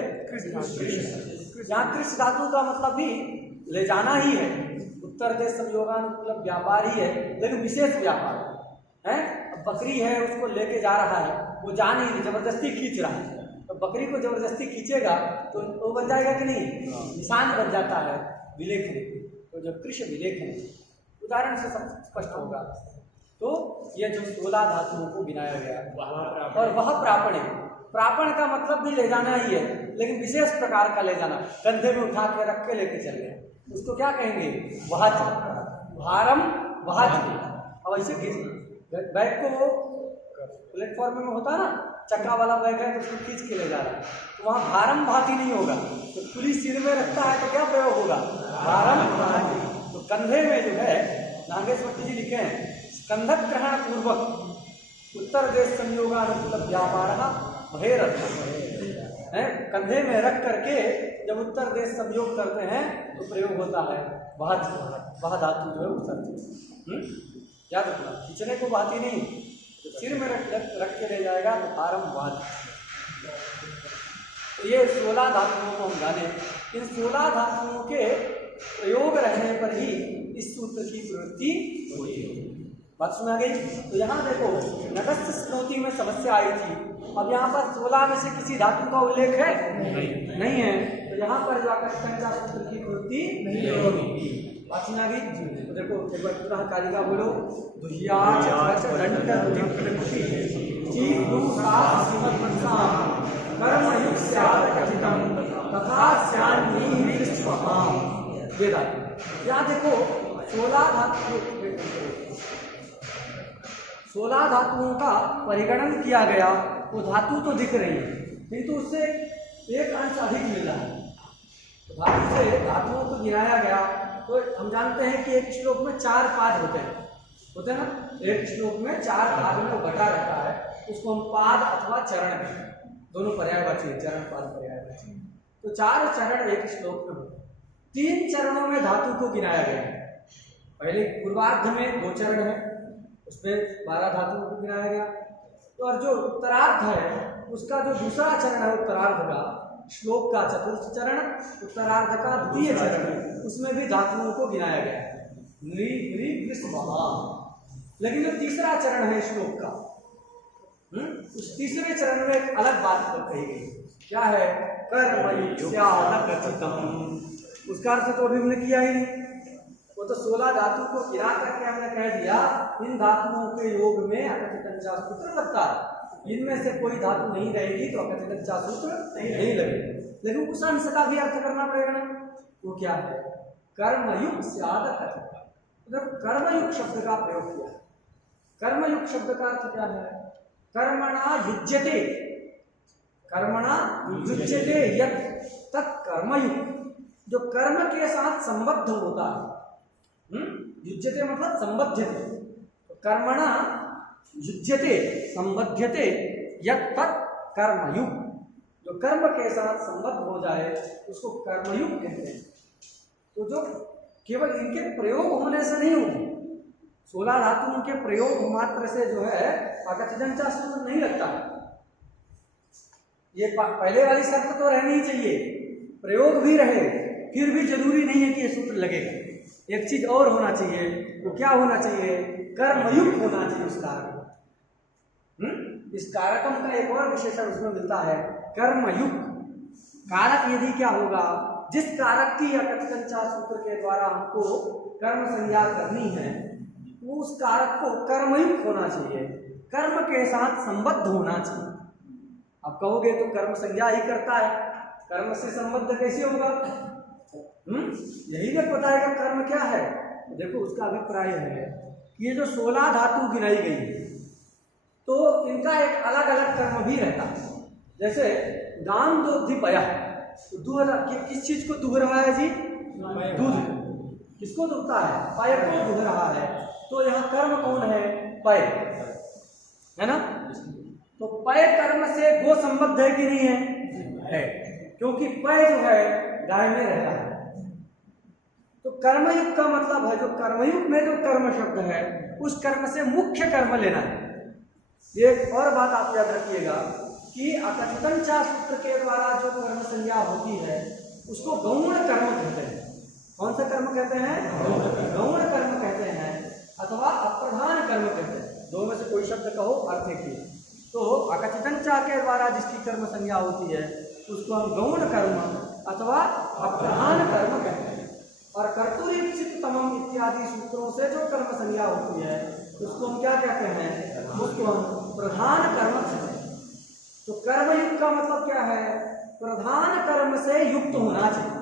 यहाँ कृष धातु का मतलब भी ले जाना ही है, उत्तर देश संयोगानुकूल व्यापार ही है, लेकिन विशेष व्यापार है। अब बकरी है, उसको लेके जा रहा है, वो जा नहीं रही, जबरदस्ती खींच रहा है, तो बकरी को जबरदस्ती खींचेगा तो वो बन जाएगा कि नहीं, निशान बन जाता है विलेखन। तो जब कृष विलेखन उदाहरण से सब स्पष्ट होगा। तो ये जो 16 धातुओं को गिनाया गया, और वह प्रापण है। प्रापण का मतलब भी ले जाना ही है, लेकिन विशेष प्रकार का ले जाना, कंधे में उठा के रख के लेके चल गए, उसको क्या कहेंगे, वहत, भारम वहत। अब ऐसे बैग को वो प्लेटफॉर्म में होता है ना, चक्का वाला बैग है तो उसको खींच के ले जा रहा है, तो वहाँ भारम भाती नहीं होगा, तो पुलिस सिर में रखता है तो क्या प्रयोग होगा, भारम भाती। तो कंधे में जो है, नागेश्वर जी लिखे हैं, स्कंधक ग्रहण पूर्वक उत्तर देश संयोगानुकूल व्यापार भैरथ है, कंधे में रख करके जब उत्तर देश संयोग करते हैं तो प्रयोग होता है वह धातु जो है उत्तर। याद रखना, खींचने को बाती नहीं, सिर में रख के ले जाएगा तो भारम वाद। तो ये 16 धातुओं को हम जाने, इन 16 धातुओं के प्रयोग रहने पर ही इस सूत्र की प्रवृत्ति होती है। बात सुना गई। तो यहाँ देखो नगस्थ स्मृति में समस्या आई थी, अब यहाँ पर 16 में से किसी धातु का उल्लेख है नहीं है, तो यहाँ पर जाकर कंचा सूत्र की प्रवृत्ति नहीं होगी। बात सुना गई। तो देखो एक बार पुनः कालिका बोलो, यहाँ देखो 16 धातुओं का परिगणन किया गया, वो धातु तो दिख रही है किंतु उससे एक अंश अधिक मिला है। धातु से धातुओं को गिनाया गया, तो हम जानते हैं कि एक श्लोक में 4 पाद होते हैं ना, एक श्लोक में 4 भाग में बटा रहता है, उसको हम पाद अथवा चरण, दोनों पर्यायवाची है, चरण पाद पर्यायवाची। तो 4 चरण एक श्लोक में होते हैं। 3 चरणों में धातु को गिनाया गया है। पहले पूर्वार्ध में 2 चरण है, उसमें 12 धातुओं को गिनाया गया। तो और जो उत्तरार्ध है उसका जो दूसरा चरण है, उत्तरार्ध का श्लोक का चतुर्थ चरण, उत्तरार्ध का द्वितीय चरण, उसमें भी धातुओं को गिनाया गया है, नृ नृ कृष्ण महा। लेकिन जो तीसरा चरण है श्लोक का, उस तीसरे चरण में एक अलग बात कही गई, क्या है, कर्मयुक्त्याकथितम्। उसका अर्थ तो अभी हमने किया ही नहीं, वो तो 16 धातु को गिरा करके हमने कह दिया इन धातुओं के योग में अकथित सूत्र लगता है, इनमें से कोई धातु नहीं रहेगी तो अकथित सूत्र नहीं लगेगा। लेकिन उस अंश का भी अर्थ करना पड़ेगा ना, वो क्या है, कर्मयुक्त स्याद कथित। देखो कर्मयुक्त शब्द का प्रयोग किया। कर्मयुक्त शब्द का अर्थ क्या है? कर्मणा युज्यते, कर्मणा युज्यते यत् तत् कर्मयुक्त, जो कर्म के साथ संबद्ध होता है। युज्यते मतलब संबध्यते, तो कर्मणा युज्यते संबध्यते यत् तत् कर्मयुक्त, जो कर्म के साथ संबद्ध हो जाए उसको कर्मयुक्त कहते हैं। तो जो केवल इनके प्रयोग होने से नहीं होगी, 16 धातुओं के प्रयोग मात्र से जो है अकथजंचा सूत्र नहीं लगता। ये पहले वाली शर्त तो रहनी ही चाहिए, प्रयोग भी रहे, फिर भी जरूरी नहीं है कि ये सूत्र लगेगा। एक चीज और होना चाहिए, वो क्या होना चाहिए? कर्मयुक्त होना चाहिए उस कारक। इस कारकम का एक और विशेषण उसमें मिलता है, कर्मयुक्त कारक यदि क्या होगा, जिस कारक की अकथजंचा सूत्र के द्वारा हमको कर्म संज्ञा करनी है, उस कारक को कर्मयुक्त होना चाहिए, कर्म के साथ संबद्ध होना चाहिए। अब कहोगे तो कर्म संज्ञा ही करता है, कर्म से संबद्ध कैसे होगा? यही नहीं बताएगा कर्म क्या है। तो देखो उसका अभिप्राय है कि ये जो 16 धातु गिनाई गई तो इनका एक अलग अलग कर्म भी रहता है। जैसे दान दोधिपया, तो दूध किस चीज को दूह रहा है जी? दूध। किसको दूहता है? पय को दूह रहा है। तो यहाँ कर्म कौन है? पय है ना। तो पय कर्म से गो संबद्ध है कि नहीं है? क्योंकि पय जो है गाय में रहता है। तो कर्मयुक्त का मतलब है, जो कर्मयुक्त में जो कर्म शब्द है उस कर्म से मुख्य कर्म लेना है। एक और बात आप याद रखिएगा कि अकथजंचा सूत्र के द्वारा जो कर्म संज्ञा होती है उसको गौण कर्म कहते हैं। कौन सा कर्म कहते हैं? गौण कर्म कहते हैं अथवा अप्रधान कर्म कहते हैं। दो में से कोई शब्द कहो, अर्थ एक ही। तो अकथजंचा के द्वारा जिसकी कर्म संज्ञा होती है उसको हम गौण कर्म अथवा अप्रधान कर्म कहते हैं। और कर्तुरीप्सितमम इत्यादि सूत्रों से जो कर्म संज्ञा होती है उसको हम क्या कहते हैं? उसको हम प्रधान कर्म कहते हैं। तो कर्मयुक्त का मतलब क्या है? प्रधान कर्म से युक्त होना चाहिए।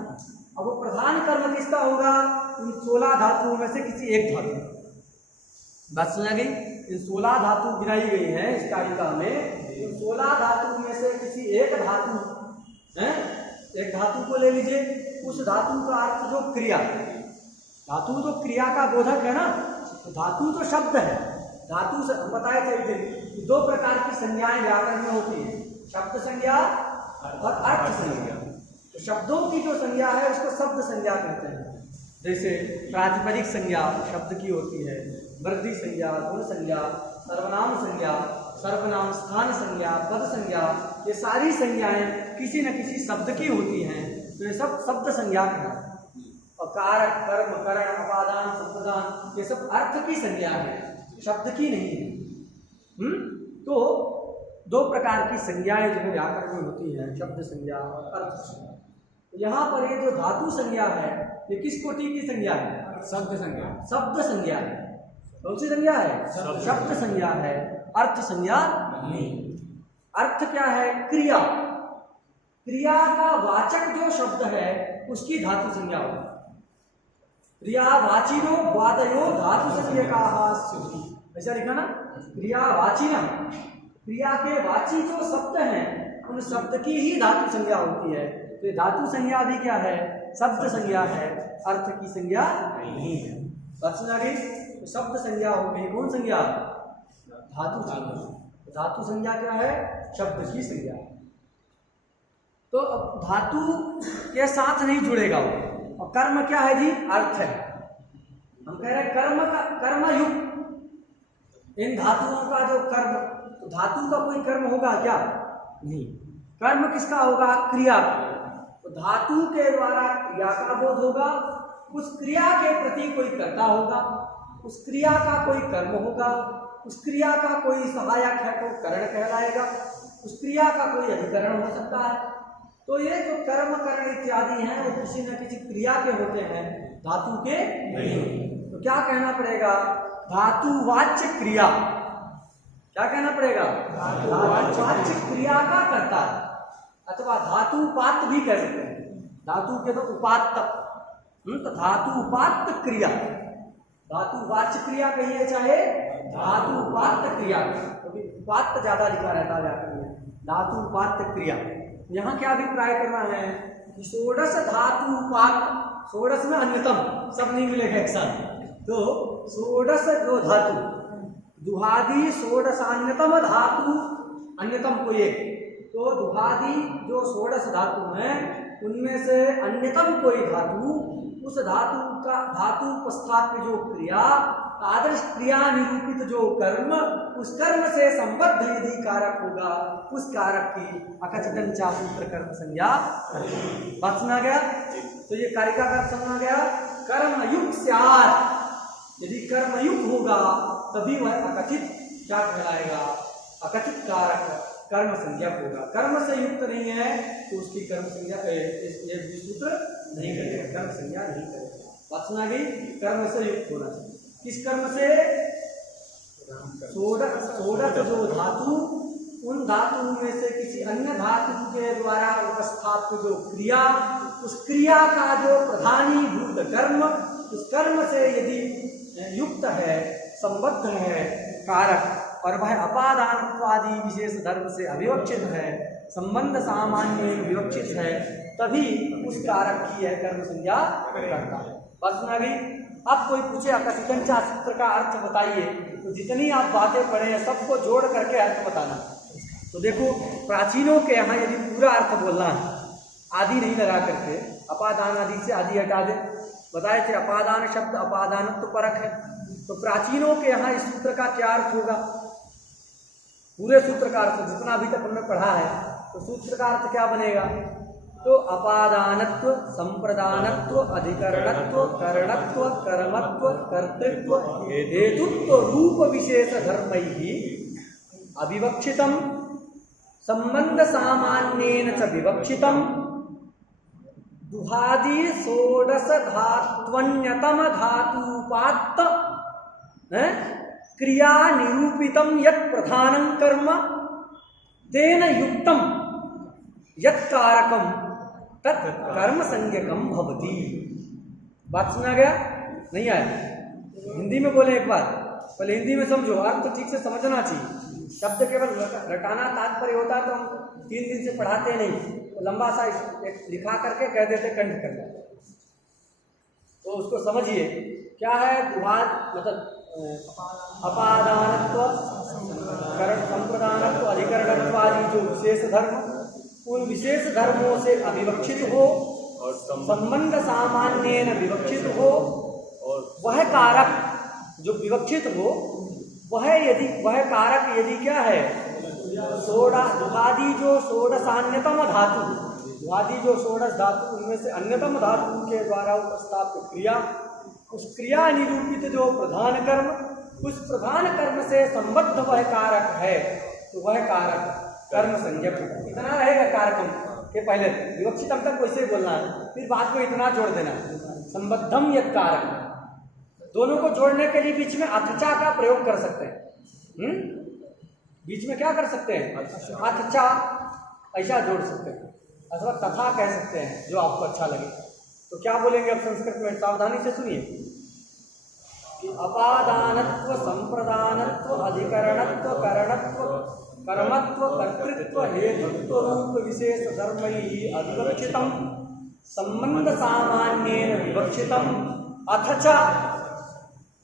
अब वो प्रधान कर्म किसका होगा? इन 16 धातुओं में से किसी एक धातु। बात सुना गई? इन 16 धातु गिनाई गई है इस कारिका में, इन 16 धातु में से किसी एक धातु है, एक धातु को ले लीजिए। उस धातु का अर्थ जो क्रिया, धातु तो क्रिया का बोधक है ना, तो धातु तो शब्द है। धातु से बताए थे दो प्रकार की संज्ञाएं व्याकरण में होती है, शब्द संज्ञा और अर्थ संज्ञा। तो शब्दों की जो संज्ञा है उसको शब्द संज्ञा कहते हैं। जैसे प्रातिपदिक संज्ञा शब्द की होती है, वृद्धि संज्ञा, गुण संज्ञा, सर्वनाम संज्ञा, सर्वनाम स्थान संज्ञा, पद संज्ञा, ये सारी संज्ञाएं किसी न किसी शब्द की होती हैं। तो ये सब शब्द संज्ञा है। और कारक, कर्म, करण, अपादान, संप्रदान, ये सब अर्थ की संज्ञा है, शब्द की नहीं है। तो दो प्रकार की संज्ञाएं जो व्याकरण में होती हैं, शब्द संज्ञा और अर्थ संज्ञा। तो यहाँ पर ये जो धातु संज्ञा है ये किस कोटि की संज्ञा है? शब्द संज्ञा। शब्द संज्ञा है। कौन सी संज्ञा है? शब्द संज्ञा है, अर्थ संज्ञा नहीं। अर्थ क्या है? क्रिया। क्रिया का वाचक जो शब्द है उसकी धातु संज्ञा होती है। क्रियावाचिनो वादयो धातु संज्ञकाः स्युः, ऐसा लिखा ना। क्रियावाचिना, क्रिया के वाची जो शब्द हैं उन शब्द की ही धातु संज्ञा होती है। तो धातु संज्ञा भी क्या है? शब्द संज्ञा है, अर्थ की संज्ञा नहीं है। बात सुना गई? तो शब्द संज्ञा हो गई, कौन संज्ञा? धातु संज्ञा। धातु संज्ञा क्या है? शब्द की संज्ञा। तो धातु के साथ नहीं जुड़ेगा वो। और कर्म क्या है जी? अर्थ है। हम कह रहे हैं कर्म का कर्मयुक्त इन धातुओं का जो कर्म, तो धातु का कोई कर्म होगा क्या? नहीं। कर्म किसका होगा? क्रिया। तो धातु के द्वारा क्रिया का बोध होगा, उस क्रिया के प्रति कोई कर्ता होगा, उस क्रिया का कोई कर्म होगा, उस क्रिया का कोई सहायक है तो करण कहलाएगा, उस क्रिया का कोई अधिकरण हो सकता है। तो ये जो कर्म, करण इत्यादि हैं वो किसी न किसी क्रिया के होते हैं, धातु के नहीं। तो क्या कहना पड़ेगा? धातुवाच्य क्रिया। क्या कहना पड़ेगा? धातुवाच्य क्रिया का कर्ता है, अथवा धातुपात भी कह सकते हैं। धातु के तो उपात्त, तो धातु उपात्त क्रिया, धातुवाच्य क्रिया कहिए चाहे धातुपात्य क्रिया, उपात्त ज्यादा लिखा रहता है व्याकरण में, धातुपात्य क्रिया। यहाँ क्या अभिप्राय करना है कि षोडश धातुपात्य, षोडश में अन्यतम, सब नहीं मिलेगा एक साथ, तो षोडश जो धातु, दुहादि षोडशान्यतम धातु, अन्यतम कोई एक, तो दुहादि जो षोडश धातु हैं उनमें से अन्यतम कोई धातु, उस धातु का धातु उपस्थाप्य जो क्रिया, आदर्श क्रिया निरूपित जो कर्म, उस कर्म से संबद्ध यदि कारक होगा, उस कारक की अकथितंचा सूत्र कर्म संज्ञा। बात सुना गया? तो ये कारिका का समझा गया, कर्मयुक्त स्यात्, यदि कर्मयुक्त होगा तभी वह अकथित क्या कहलाएगा, अकथित कारक कर्म संज्ञा होगा। कर्म से युक्त नहीं है तो उसकी कर्म संज्ञा ये सूत्र नहीं करेगा, कर्म संज्ञा नहीं करेगा। बात सुना गई? कर्म से युक्त होना चाहिए। किस कर्म से? षोडश जो धातु, उन धातुओं में से किसी अन्य धातु के द्वारा उपस्थापित जो क्रिया, उस क्रिया का जो प्रधानीभूत कर्म, उस कर्म से यदि युक्त है, संबद्ध है कारक, और वह अपादानत्वादि विशेष धर्म से अविवक्षित है, संबंध सामान्य में विवक्षित है, तभी उस कारक की यह कर्म संज्ञा करता है। बात सुना गई? अब कोई पूछे अकथितंचा सूत्र का अर्थ बताइए, तो जितनी आप बातें पढ़े हैं सबको जोड़ करके अर्थ बताना। तो देखो, प्राचीनों के यहाँ यदि पूरा अर्थ बोलना है, आदि नहीं लगा करके, अपादान आदि से आदि हटा दे, बताए थे अपादान शब्द अपादानत्व परक है, तो प्राचीनों के यहाँ इस सूत्र का क्या अर्थ होगा? पूरे सूत्र का अर्थ जितना अभी तक हमने पढ़ा है, तो सूत्र का अर्थ क्या बनेगा? तो अपादानत्व, संप्रदानत्व, अधिकरणत्व, करणत्व, कर्मत्व, कर्तृत्व, हेतुत्व रूप विशेष धर्मैः अविवक्षितम, संबंध सामान्येन च विवक्षितम, दुहादि षोडश धात्वन्यतम धातुपात्त क्रिया निरूपितम यत् प्रधानं कर्म, तेन युक्तम यत् कारकम तत् कर्म संज्ञकम भवति। बात सुना गया? नहीं आया? हिंदी में बोले एक बार, पहले हिंदी में समझो, अर्थ तो ठीक से समझना चाहिए। शब्द केवल रटाना तात्पर्य होता तो हम 3 दिन से पढ़ाते नहीं, तो लंबा सा लिखा करके कह देते कंठ कर देते। तो उसको समझिए क्या है। दुहाद मतलब अपादानत्व, संप्रदानत्व, अधिकरणत्व आदि जो विशेष धर्म, उन विशेष धर्मों से अविवक्षित हो और संबंध सामान्येन विवक्षित हो, और वह कारक जो विवक्षित हो, वह कारक यदि क्या है, दुहादि जो षोडशान्यतम धातु, दुहादि जो षोडश धातु, उनमें से अन्यतम धातु के द्वारा उपस्थापित क्रिया, उस क्रिया निरूपित जो प्रधान कर्म, उस प्रधान कर्म से संबद्ध वह कारक है, तो वह कारक कर्म संज्ञक इतना रहेगा। कारकम के पहले विवक्षितम तक वैसे बोलना है, फिर बाद में इतना जोड़ देना, संबद्धम यत् कारक। दोनों को जोड़ने के लिए बीच में अथचा का प्रयोग कर सकते हैं। बीच में क्या कर सकते हैं? अथचा ऐसा जोड़ सकते हैं, अथवा तथा कह सकते हैं, जो आपको अच्छा लगे। तो क्या बोलेंगे अब संस्कृत में? सावधानी से सुनिए कि अपादानत्व, संप्रदानत्व, अधिकरणत्व, करणत्व, कर्मत्व, कर्तृत्व, हेतुत्व रूप विशेष धर्मैः अविवक्षितम, संबंध सामान्येन विवक्षितम, अथ च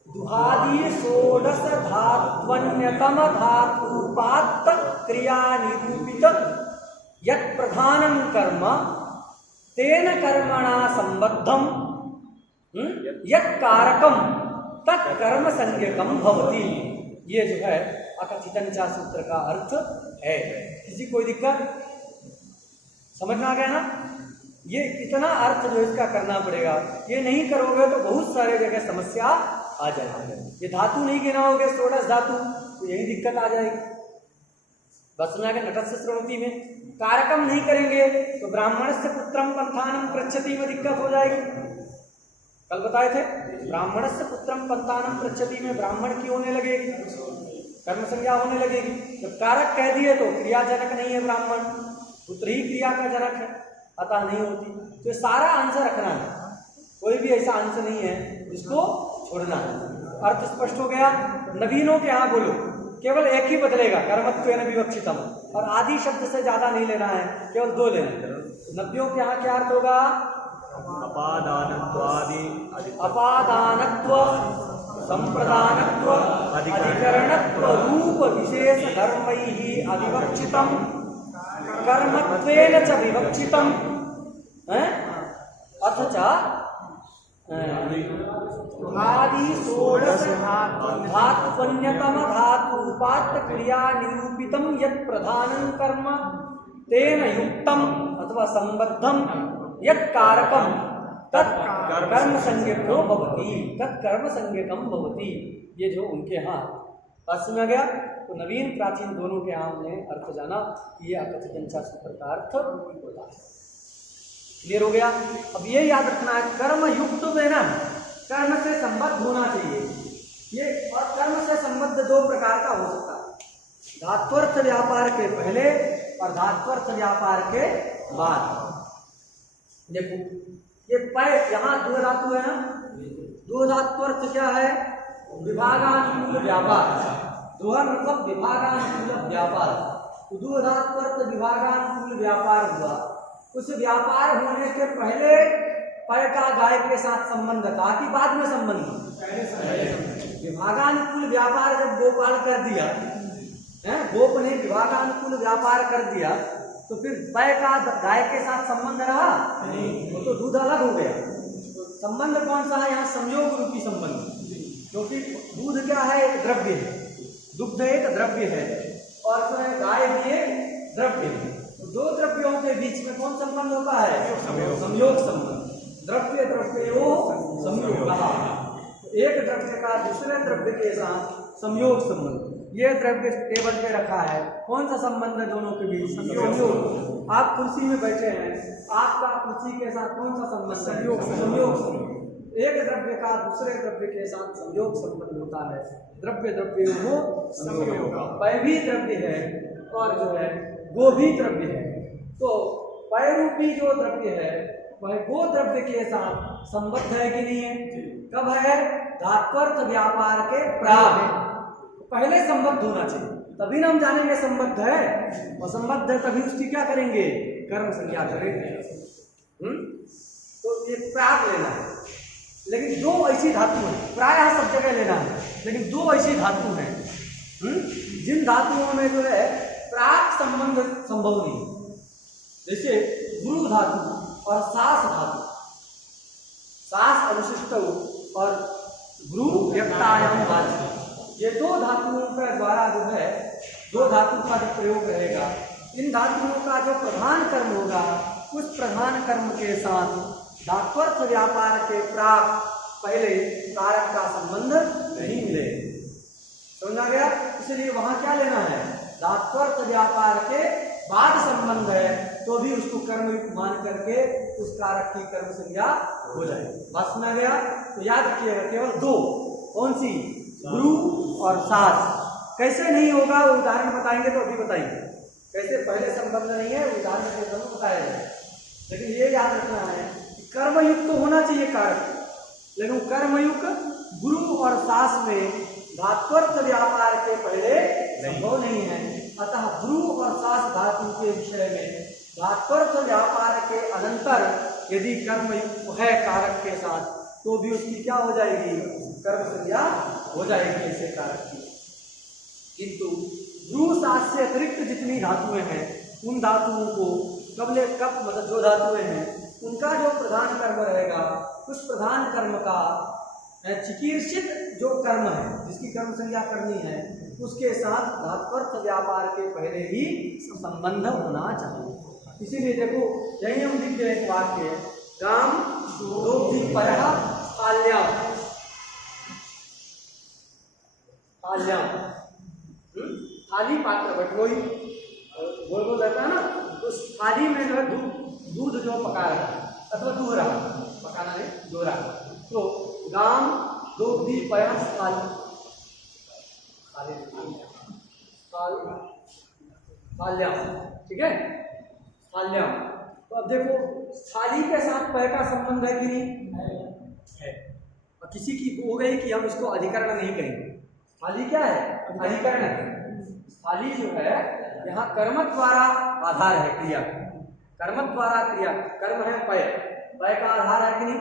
दुहादि षोडश धात्वन्यतम धातुपात्त क्रिया निरूपित यत् प्रधानं कर्म, तेन कर्मणा संबद्धम यत् कारकम तत् कर्म संज्ञकम भवति। ये जो है अकथितंचा सूत्र का अर्थ है। किसी कोई दिक्कत? समझ में आ गया ना? ये इतना अर्थ जो इसका करना पड़ेगा, ये नहीं करोगे तो बहुत सारे जगह समस्या आ जाएगी। ये धातु नहीं गिनाओगे, षोडश धातु, तो यही दिक्कत आ जाएगी। बस सुना के नटस्य श्रोणति में कारकम नहीं करेंगे तो ब्राह्मण से पुत्रम पंथानम पृच्छति में दिक्कत हो जाएगी। कल बताए थे, ब्राह्मण से पुत्रम पंथानम पृच्छति में ब्राह्मण की होने लगेगी, कर्म संज्ञा होने लगेगी। जब कारक कह दिए तो क्रियाजनक नहीं है ब्राह्मण, पुत्र ही क्रिया का जनक है, अतः नहीं होती। तो सारा आंसर रखना है, कोई भी ऐसा आंसर नहीं है इसको छोड़ना है। अर्थ स्पष्ट हो गया। नवीनों के यहाँ बोलो केवल एक ही बदलेगा, कर्मत्वेन विवक्षितम, और आदि शब्द से ज्यादा नहीं लेना है, केवल दो लेना है। नव्यों के यहाँ क्या अर्थ होगा? अपादानत्व, संप्रदानत्व, अधिकरणत्व रूप विशेष धर्मैः अविवक्षितम, कर्मत्वेन च विवक्षितम, अथ च आदि षोडश धात्वन्यतम धातु उपात्त क्रिया निरूपितम यत् प्रधानं कर्म तेन युक्तम अथवा संबद्धम यत् कारकम तत् कर्म संज्ञको भवति, तत् कर्म संज्ञकम भवति। ये जो उनके यहाँ अर्थ में गया, तो नवीन प्राचीन दोनों के यहाँ हमने अर्थ जाना कि ये अकथितंचा सूत्र का अर्थ होता है। क्लियर हो गया। अब ये याद रखना है कर्म युक्त में ना कर्म से संबद्ध होना चाहिए ये, और कर्म से संबद्ध दो प्रकार का हो सकता है, धात्वर्थ व्यापार के पहले और धात्वर्थ व्यापार के बाद। देखो ये पय यहाँ दो धातु है ना, दो धात्वर्थ क्या है? विभागानुकूल व्यापार, दोहर मतलब विभागानुकूल व्यापार, तो दो धात्वर्थ विभागानुकूल व्यापार हुआ। उस व्यापार होने के पहले पय का गाय के साथ संबंध था कि बाद में संबंध? विभागानुकूल व्यापार जब गोपाल कर दिया है, गोप ने विभागानुकूल व्यापार कर दिया, तो फिर पय का गाय के साथ संबंध रहा नहीं, वो तो दूध अलग हो गया। तो संबंध कौन सा है यहाँ? संयोग रूपी संबंध, क्योंकि दूध क्या है? एक द्रव्य है, दुग्ध एक द्रव्य है, और जो है गाय भी एक द्रव्य है। तो दो द्रव्यों के बीच में कौन संबंध होता है? संयोग संबंध। द्रव्य द्रव्यो संयोग कहा, एक द्रव्य का दूसरे द्रव्य के साथ संयोग संबंध। ये द्रव्य टेबल पे रखा है, कौन सा संबंध है दोनों के बीच? संयोग। आप कुर्सी में बैठे हैं, आपका कुर्सी के साथ कौन सा संबंध? संयोग। एक द्रव्य का दूसरे द्रव्य के साथ संयोग संबंध होता है। द्रव्य द्रव्य हो संयोग, पय भी द्रव्य है और जो है वो भी द्रव्य है। तो पय रूपी जो द्रव्य है वह गो द्रव्य के साथ संबद्ध है कि नहीं है? कब है? धात्वर्थ व्यापार के प्राग, पहले संबद्ध होना चाहिए, तभी ना हम जानेंगे संबद्ध है। और संबद्ध है तभी उसकी क्या करेंगे? कर्म संज्ञा करेंगे। तो ये प्राग लेना है, लेकिन दो ऐसी धातु है, प्रायः सब जगह लेना है, लेकिन दो ऐसी धातु है जिन धातुओं में जो है प्राग संबंध संभव नहीं, जैसे गुरु धातु और सास धातु। सास अनुशिष्ट और गुरु व्यक्तायाम वाच्य, ये दो धातुओं के द्वारा जो है, दो धातु का जो प्रयोग रहेगा, इन धातुओं का जो प्रधान कर्म होगा उस प्रधान कर्म के साथ धात्वर्थ व्यापार के प्राक पहले कारक का संबंध नहीं मिले। समझा गया? इसलिए वहां क्या लेना है? धात्वर्थ व्यापार के बाद संबंध है तो भी उसको कर्म मान करके उस कारक की कर्म संज्ञा हो जाए। बस में गया? तो याद रखिएगा केवल दो, कौन सी? गुरु और सास। कैसे नहीं होगा वो उदाहरण बताएंगे, तो अभी बताएंगे कैसे पहले संबंध नहीं है, उदाहरण के जरूर बताया जाए। लेकिन ये याद रखना है कि कर्मयुक्त तो होना चाहिए कारक, लेकिन कर्मयुक्त गुरु और सास में धात्वर्थ व्यापार के पहले संभव नहीं है। अतः गुरु और सास धातु के विषय में धात्वर्थ व्यापार के अनंतर यदि कर्मयुक्त है कारक के साथ तो भी उसकी क्या हो जाएगी? कर्म संज्ञा हो जाएगी ऐसे कारक की। किंतु गुरु सास से अतिरिक्त जितनी धातुएं हैं उन धातुओं को कब मतलब जो धातुएं हैं उनका जो प्रधान कर्म रहेगा उस प्रधान कर्म का चिकीर्षित जो कर्म है जिसकी कर्म संज्ञा करनी है उसके साथ धात्वर्थ व्यापार के पहले ही संबंध होना चाहिए। इसीलिए देखो यही हम लिखते हैं वाक्य काम दोग्धिपरः आल्याम आल्याम थाली पात्र बटोई गोल गोल रहता है ना, तो उस थाली में जो है दूध जो पका रहा है अथवा दूह रहा, पकाना नहीं दो रहा, तो गाम दोग्धिपरः आल्याम, ठीक है आल्याम। तो अब देखो थाली के साथ पय का संबंध है कि नहीं है? और किसी की हो गई कि हम इसको अधिकरण नहीं कहेंगे। स्थाली क्या है? अधिकरण है। स्थाली जो है यहाँ कर्म द्वारा आधार है क्रिया, कर्म द्वारा क्रिया, कर्म है पय, पय का आधार है कि नहीं?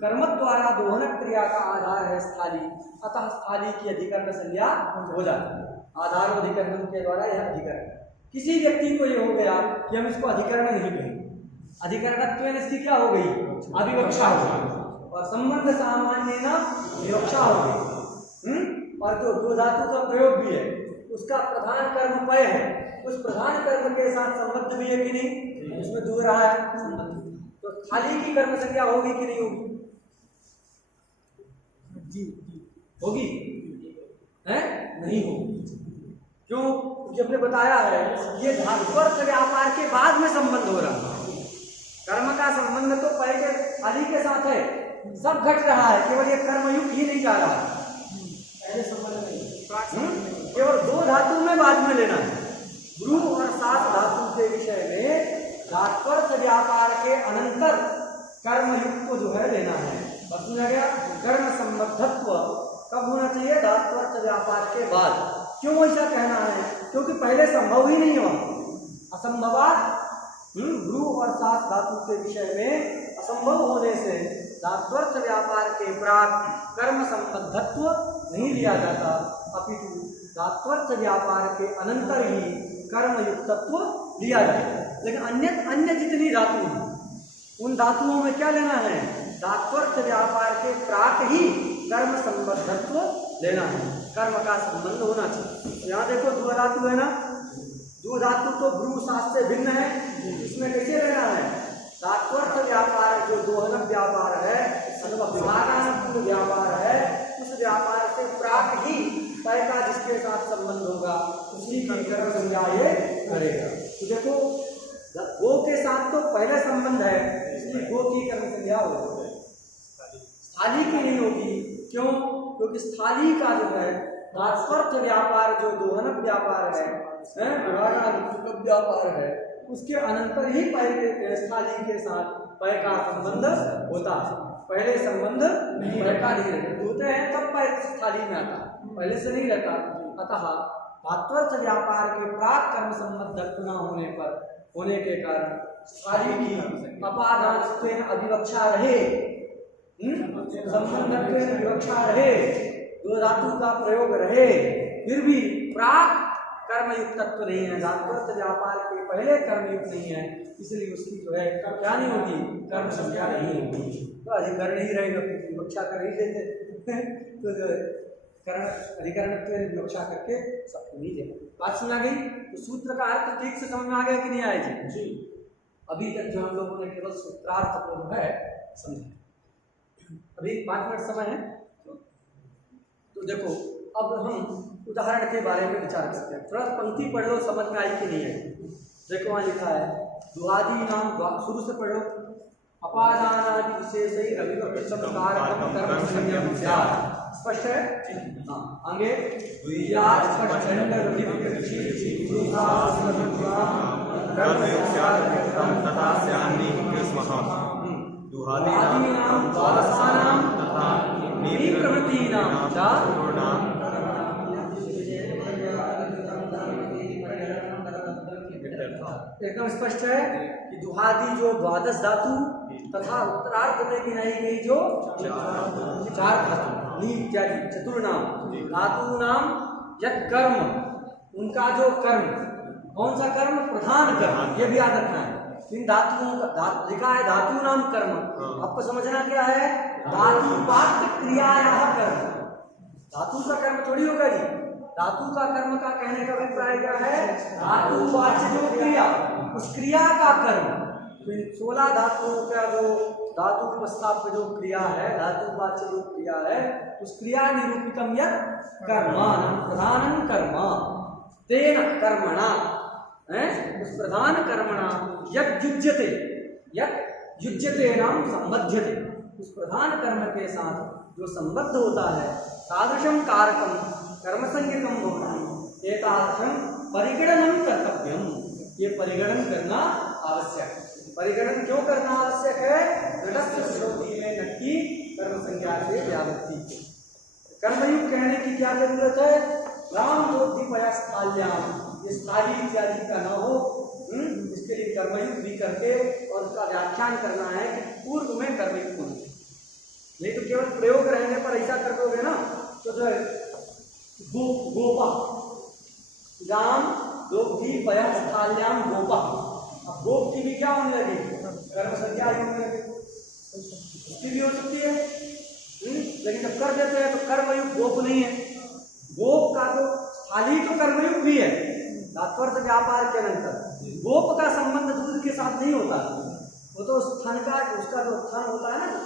कर्म द्वारा दोहन क्रिया का आधार है स्थाली, अतः स्थाली की अधिकरण संज्ञा हो जाती है। आधार और अधिकरण के द्वारा यह अधिकरण। किसी व्यक्ति को ये हो गया कि हम इसको अधिकरण नहीं कहेंगे, अधिकरणत्व इसकी क्या हो गई? अविवक्षा हो गई, और संबंध सामान्य ना विवक्षा हो गई। और जो दो धातु का प्रयोग भी है उसका प्रधान कर्म पय है, उस प्रधान कर्म के साथ संबद्ध भी है कि नहीं? उसमें दूर रहा है संबंध, तो थाली की कर्म संज्ञा होगी कि नहीं होगी? जी होगी है? नहीं होगी। क्यों? क्योंकि हमने बताया है ये धातुअर्थ व्यापार के बाद में संबंध हो रहा है। कर्म का संबंध तो पय के थाली के साथ है, सब घट रहा है, केवल ये कर्मयुक्त ही नहीं जा रहा है, पहले संबंध नहीं। केवल दो धातु में बाद में लेना है। ब्रू और सात धातु के विषय में धात्वर्थ व्यापार के अनंतर कर्मयुक्त को जो है लेना है। समझा गया? कर्म संबद्धत्व कब होना चाहिए? धात्वर्थ व्यापार के बाद। क्यों ऐसा कहना है? क्योंकि पहले संभव ही नहीं हुआ, असंभवात ब्रू और सात धातु के विषय में असंभव होने से धात्वर्थ व्यापार के प्राक कर्म संबद्धत्व नहीं लिया जाता, अपितु धात्वर्थ व्यापार के अनंतर ही कर्मयुक्तत्व लिया जाता है। लेकिन अन्य जितनी धातु हैं उन धातुओं में क्या लेना है? धात्वर्थ व्यापार के प्राक ही कर्म संबद्धत्व लेना है, कर्म का संबंध होना चाहिए। तो यहाँ देखो दो धातु है ना, दो धातु तो ब्रू सात से भिन्न है, इसमें कैसे लेना है? धात्वर्थ व्यापार जो दोहन व्यापार है अथवा विभागानुकूल व्यापार है, उस व्यापार से प्राक ही पय का जिसके साथ संबंध होगा उसी की कर्म संज्ञा ये करेगा। तो देखो गो के साथ तो पहले संबंध है, इसलिए गो की कर्म संज्ञा होगी, स्थाली की नहीं होगी। क्यों? क्योंकि स्थाली का जो है धात्वर्थ व्यापार जो दोहन व्यापार है, विभागानुकूल व्यापार है, उसके अनंतर ही पय के स्थाली के साथ पय का संबंध होता है। पहले संबंध पय का नहीं रहता, होते हैं तब पय स्थाली में आता, पहले से नहीं रहता। अतः धात्वर्थ व्यापार के प्राक कर्म संबद्ध न होने के कारण स्थाली की अपादानत्वेन अविवक्षा रहे, संबंधत्वेन विवक्षा रहे, दो धातु का प्रयोग रहे, फिर भी प्राक कर्मयुक्तत्व नहीं है, धात्वर्थ व्यापार के पहले कर्मयुक्त नहीं है, इसलिए उसकी जो है क्या नहीं होगी? कर्म संज्ञा नहीं होगी। तो अधिकरण ही रहेगा, विवक्षा कर ही देते तो करण अधिकरणत्व विवक्षा करके सबको नहीं देना। बात सुना गई? तो सूत्र का अर्थ ठीक से समझ में आ गया कि नहीं आया जी? अभी तक जो हम लोगों ने केवल सूत्रार्थ को जो है समझा, अभी 5 मिनट समय है। तो देखो अब हम उदाहरण के बारे में विचार करते हैं। थोड़ा पंक्ति पढ़ लो, समझ में आई कि नहीं आई? देखो वहाँ लिखा है दुआदि नाम, शुरू से पढ़ो। अपादानादि विशेषै रविवक्षम कारकम कर्म संज्ञम स्यात्। स्पष्ट है? हाँ आगे द्वियात् स्पष्ट खंड विवक्षि पुरुषा कर्म तथा स्यान्नि कृष्मः दुआदि नाम द्वादशानां तथा निप्रवृत्तीनां च एकदम स्पष्ट है कि दुहादि जो द्वादश धातु तथा उत्तरार्ध में गिनाई गई जो 4 धातु इत्यादि चतुर्नाम धातु नाम यत् कर्म, उनका जो कर्म, कौन सा कर्म? प्रधान कर्म, ये भी याद रखना है। इन धातुओं का लिखा है धातु नाम कर्म, आपको समझना क्या है? धातु पात्र क्रिया कर्म, धातु का कर्म थोड़ी होगा जी। धातु का कर्म का कहने का अभिप्राय क्या है? धातु वाच्य जो क्रिया, उस क्रिया का कर्म। 16 धातुओं का जो धातु उपस्थाप जो क्रिया है, धातु वाच्य जो क्रिया है, उस क्रिया निरूपितम यत् कर्मानं प्रधानं कर्म तेन कर्मणा, उस प्रधान कर्मणा यत् युज्यते नाम संबध्यते, उस प्रधान कर्म के साथ जो संबद्ध होता है, तादृशं कारकम कर्मसंज्ञकम भवति, एतादृशं परिगणनं कर्तव्यम, ये परिगणन करना आवश्यक है। परिगणन क्यों करना आवश्यक है? घटस्थ श्रोति में नक्की कर्म संज्ञा से व्यावृत्ति। कर्मयुक्त कहने की क्या जरूरत है? राम दोपया स्थाल्याम, ये स्थाली इत्यादि का न हो, इसके लिए कर्मयुक्त भी करके और उसका व्याख्यान करना है कि पूर्व में कर्मयुक्त होना चाहिए। नहीं तो केवल प्रयोग रहने पर ऐसा कर दोगे ना तो जो है गोपा राम दोपया स्थाल्याम गोपा, अब गोप की भी क्या होने लगी? कर्म संज्ञा होने लगी, उसकी भी हो सकती है। लेकिन जब कर देते हैं तो कर्मयुक्त गोप नहीं है। गोप का तो थाली तो कर्मयुक्त भी है, तात्पर्य व्यापार के अंतर। गोप का संबंध दूध के साथ नहीं होता, वो तो स्थान का, उसका जो स्थान होता है ना,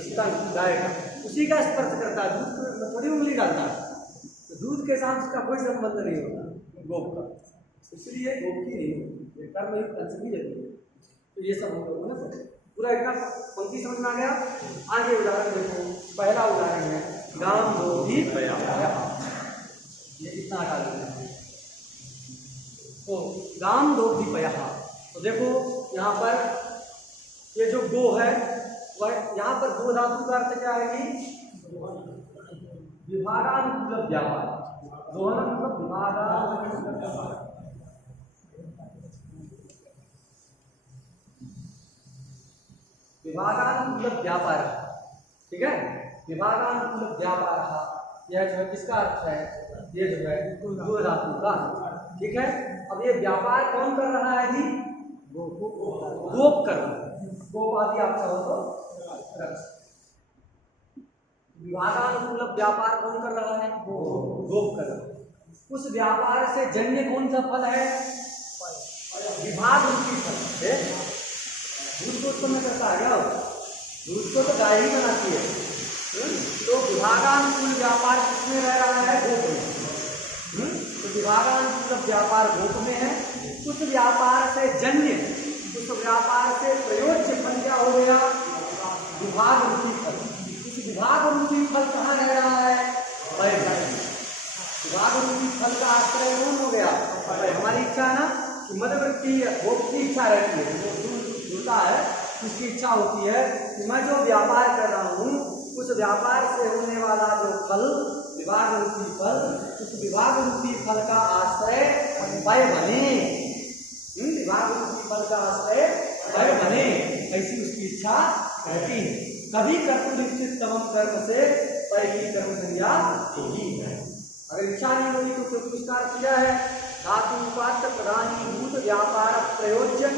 स्तन गाय का, उसी का स्पर्श करता है, दूध में थोड़ी उंगली डालता है, तो दूध के साथ उसका कोई संबंध नहीं होता गोप का, इसलिए गोप की नहीं होती, कर्मयुक्त अंश भी जरूरी है। तो ये सब हम लोगों ने पढ़ा, पूरा इतना पंक्ति समझ में आ गया। आगे उदाहरण देखो, पहला उदाहरण है गाम दोही पया, ये कितना हटा देना है तो गाम दोही पया। तो देखो यहाँ पर ये जो गो है वह, यहाँ पर गो धातु का अर्थ क्या है कि विभागानुकूल व्यापार, दोहन मतलब विभागानुकूल व्यापार, विभागानुकूल व्यापार, ठीक है, विभागानुकूल व्यापार, यह जो है किसका अर्थ है? ये जो है गो धातु का, ठीक है। अब ये व्यापार कौन कर रहा है जी? गोप कर रहा है, गोप आदि आप चाहो तो रख। विभागानुकूल व्यापार कौन कर रहा है? गोप कर रहा है। उस व्यापार से जन्य कौन सा फल है? विभाग रूपी फल है। दूध को उत्पन्न करता है क्या? दूध को तो गाय ही बनाती है, तो विभागानुकूल व्यापार किसमें रह रहा है? गोप में। तो विभागानुकूल व्यापार गोप में है। उस व्यापार से जन्य, उस व्यापार से प्रयोज्य फल क्या हो गया? विभाग रूपी फल। उस विभाग रूपी फल कहाँ रह रहा है? विभाग रूपी फल का आश्रय कौन हो गया? हमारी इच्छा है ना कि मध्यवृत्ति गोप की इच्छा रहती है, जो जुड़ता है उसकी इच्छा होती है कि मैं जो व्यापार कर रहा हूँ उस व्यापार से होने वाला जो फल, विभाग रूपी फल, उस विभाग रूपी फल का आश्रय वह बने, विभाग रूपी फल का आश्रय वह बने, ऐसी उसकी इच्छा रहती है। कभी कर्तुनिश्चित तमम कर्म से वह की कर्म संज्ञा होगी। अगर इच्छा नहीं होगी तो पुरस्कार किया है धातु उपात्त प्रधानीभूत व्यापार प्रयोज्य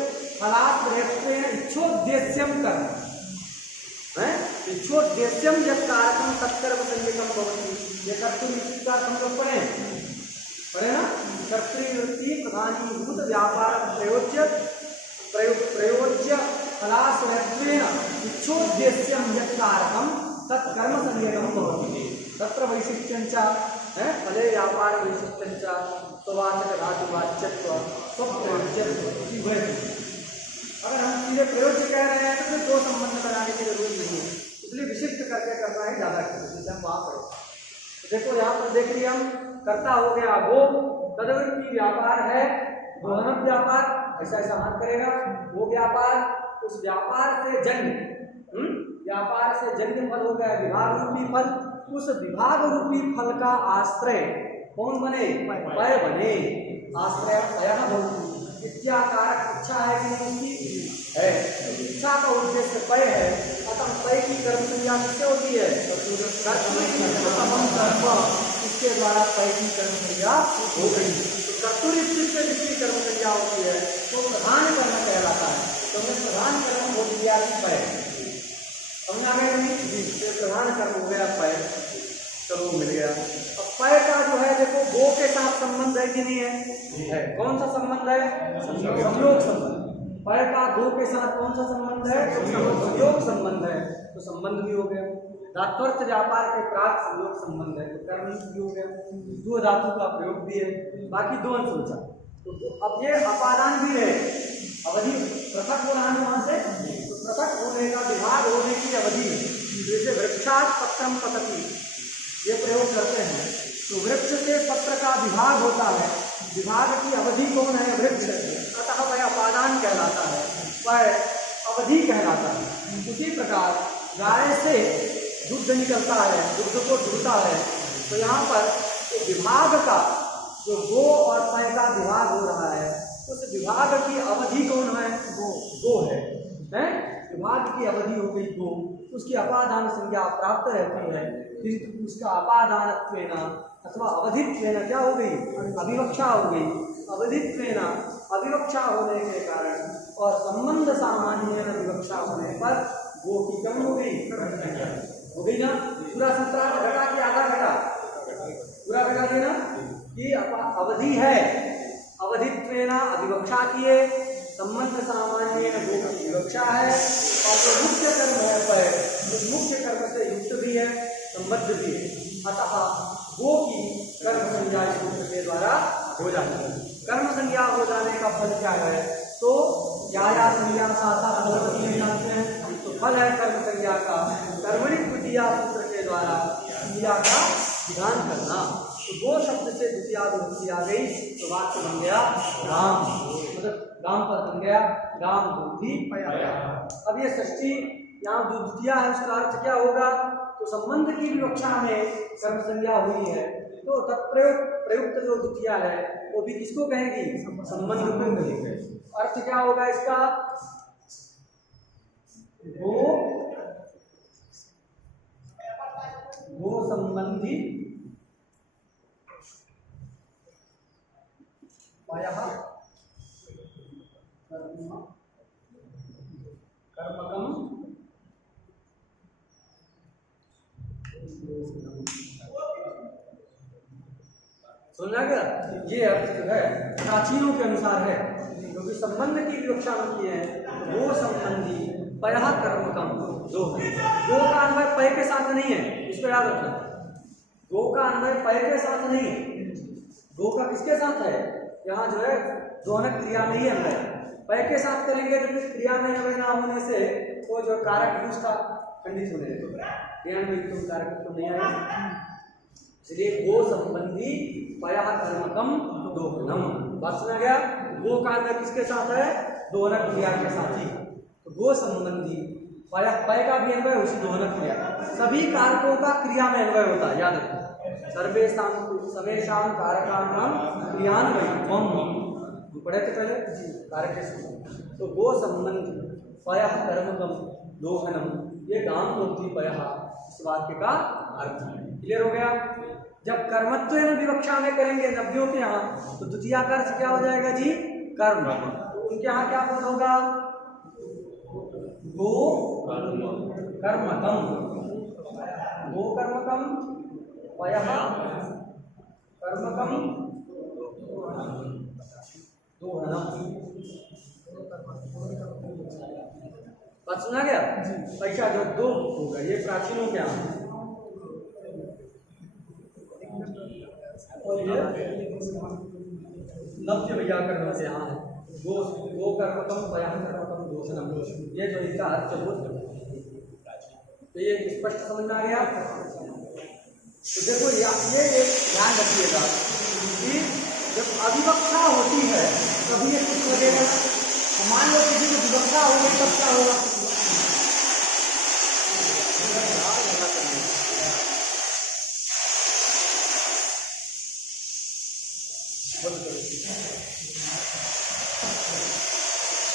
फलात्रेत्वेन इच्छोद्देश्यम कर्म है, इच्छोद्देश्यम यत् कारकम तत्कर्म संज्ञकम भवति। ये कर्तुनिश्चित का हम लोग पढ़े ना, कर्तृवृत्ति प्रधानीभूत व्यापार प्रयोज्य फलाश्रयत्वेन इच्छोद्देश्यम यत् कारकम तत्कर्म संज्ञकम भवति। तत्र वैशिष्ट्यं च है फले व्यापार वैशिष्ट्यं च स्ववाचक धातुवाच्यत्व स्वप्रयोज्यत्व। अगर हम सीधे प्रयोज्य कह रहे हैं तो फिर दो संबंध बनाने की जरूरत नहीं है, इसलिए विशिष्ट करके करना ही ज्यादा जैसे हम वहां पढ़े। तो देखो यहाँ पर देख लिया हम, कर्ता हो गया वो, तदवृत्ति व्यापार है दोहन व्यापार, ऐसा ऐसा हाथ करेगा वो व्यापार, उस व्यापार से जन्य, व्यापार से जन्य फल हो गया विभाग रूपी फल। उस विभाग रूपी फल का आश्रय कौन बने? पय बने। आश्रय पय भवति। इच्छाकारक इच्छा है कि नहीं उसकी है, इच्छा का उद्देश्य पय है, अतः पय की कर्म क्रिया किससे होती है? इसके द्वारा पय की कर्म क्रिया हो गई। तो कर्तुरिश्चित से जिसकी कर्म क्रिया होती है तो प्रधान कर्म कहलाता है। तो हमने प्रधान कर्म बोल दिया कि पय, समझ आ गया नहीं? प्रधान कर्म हो गया पय, चलो मिल गया। अब पय का जो है देखो गो के साथ संबंध है कि नहीं है? कौन सा संबंध है? संयोग संबंध। पय का गो के साथ कौन सा संबंध है? संयोग संबंध है, तो संबंध भी हो गया। धात्वर्थ व्यापार के प्राक संयोग संबंध है, तो कर्म भी हो गया। दो धातु का प्रयोग भी है, बाकी दो अंश बचा। तो अब ये अपादान भी है, अवधि पृथक हो रहा है वहां से, तो पृथक होने का विभाग होने की अवधि, जैसे वृक्षात पत्रम पतति ये प्रयोग करते हैं, तो वृक्ष से पत्र का विभाग होता है, विभाग की अवधि कौन है? वृक्ष, अतः वह अपादान कहलाता है, वह अवधि कहलाता है। उसी प्रकार गाय से दुग्ध निकलता है, दुग्ध को दुहता है, तो यहाँ पर विभाग का जो गो और पय का विभाग हो रहा है, उस विभाग की अवधि कौन है? गो है, विभाग की अवधि हो गई गो, उसकी अपादान संज्ञा प्राप्त रहती है, किंतु उसका अपादानत्वेन अथवा अवधित्वेन क्या हो गई? अविवक्षा हो गई। अवधित्वेन अविवक्षा होने के कारण और संबंध सामान्य विवक्षा होने पर गो की कम हो गई ना? पूरा सूत्रार्थ घटा कि आधा घटा? पूरा घटा दिया ना कि अवधि है, अवधित्वेन अविवक्षा किए, संबंध सामान्य गो की विवक्षा है, और जो मुख्य कर्म है पर उस मुख्य कर्म से युक्त भी है, संबद्ध भी है, अतः गो की कर्म संज्ञा सूत्र के द्वारा हो जाती है। कर्म संज्ञा हो जाने का फल क्या है? तो या संज्ञा साथ जानते हैं, तो फल है कर्म संज्ञा का कर्मणि द्वितीया सूत्र के द्वारा क्रिया का विधान करना। तो गो शब्द से द्वितीया विभक्ति आ गई, तो वाक्य बन गया राम, मतलब राम पर बन गया राम बुद्धि पया। अब ये षष्ठी यहाँ जो द्वितीया है उसका अर्थ क्या होगा? तो संबंध की विवक्षा में कर्म संज्ञा हुई है, तो तत्प्रयुक्त जो द्वितीया है वो भी किसको कहेगी? संबंध को कहेगी। अर्थ क्या होगा इसका? गो संबंधी पयः कर्मकम सुनना क्या? ये अर्थ जो है प्राचीनों के अनुसार है, क्योंकि संबंध की विवक्षा में किए हैं। गो संबंधी पयः कर्मकम दो, गो का अन्वय पय के साथ नहीं है, इसको याद रखना। गो का अन्वय पय के साथ नहीं है, गो का किसके साथ है? यहाँ जो है दोनक क्रिया में ही अन्वय, पय के साथ करेंगे तो फिर क्रिया में अन्वय ना होने से वो जो कारक दूसरा खंडित होने लगेगा, कारक तो नहीं आएगा। इसलिए गो संबंधी पयः कर्मकम दोहनम, बात सुना गया? गो का अन्वय किसके साथ है? दोहनक क्रिया के साथ ही। तो गो संबंधी पय का भी अन्वय उसी दोहनक क्रिया, सभी कारकों का क्रिया में अन्वय होता है, याद रखो। सर्वेषां कारकाणां क्रियान्वयत्वम्, पढ़े थे पहले कारक के। तो गो संबंधी पयः कर्मकम दोहनम, ये गाम बुद्धि पयः इस वाक्य का अर्थ है। क्लियर हो गया? जब कर्मत्व विवक्षा में करेंगे नब्बियों के यहाँ, तो द्वितीया का अर्थ क्या हो जाएगा जी? कर्म। तो उनके यहाँ क्या बोध होगा? गो कर्मकम, गो कर्मकम पयः कर्मकम दोहनम। बात सुना गया? ऐसा जो दो होगा ये प्राचीनों के यहाँ, और ये नव्य व्याकरण से यहाँ है। गो कर्मकम पयः कर्मकम दोहनम, ये जो इनका अर्थ बोध है, तो ये स्पष्ट समझ में आ गया। तो देखो ये एक ध्यान रखिएगा कि जब अविवक्षा होती है तभी ये कुछ लगेगा। मान लो किसी को विवक्षा हो गई तब क्या होगा?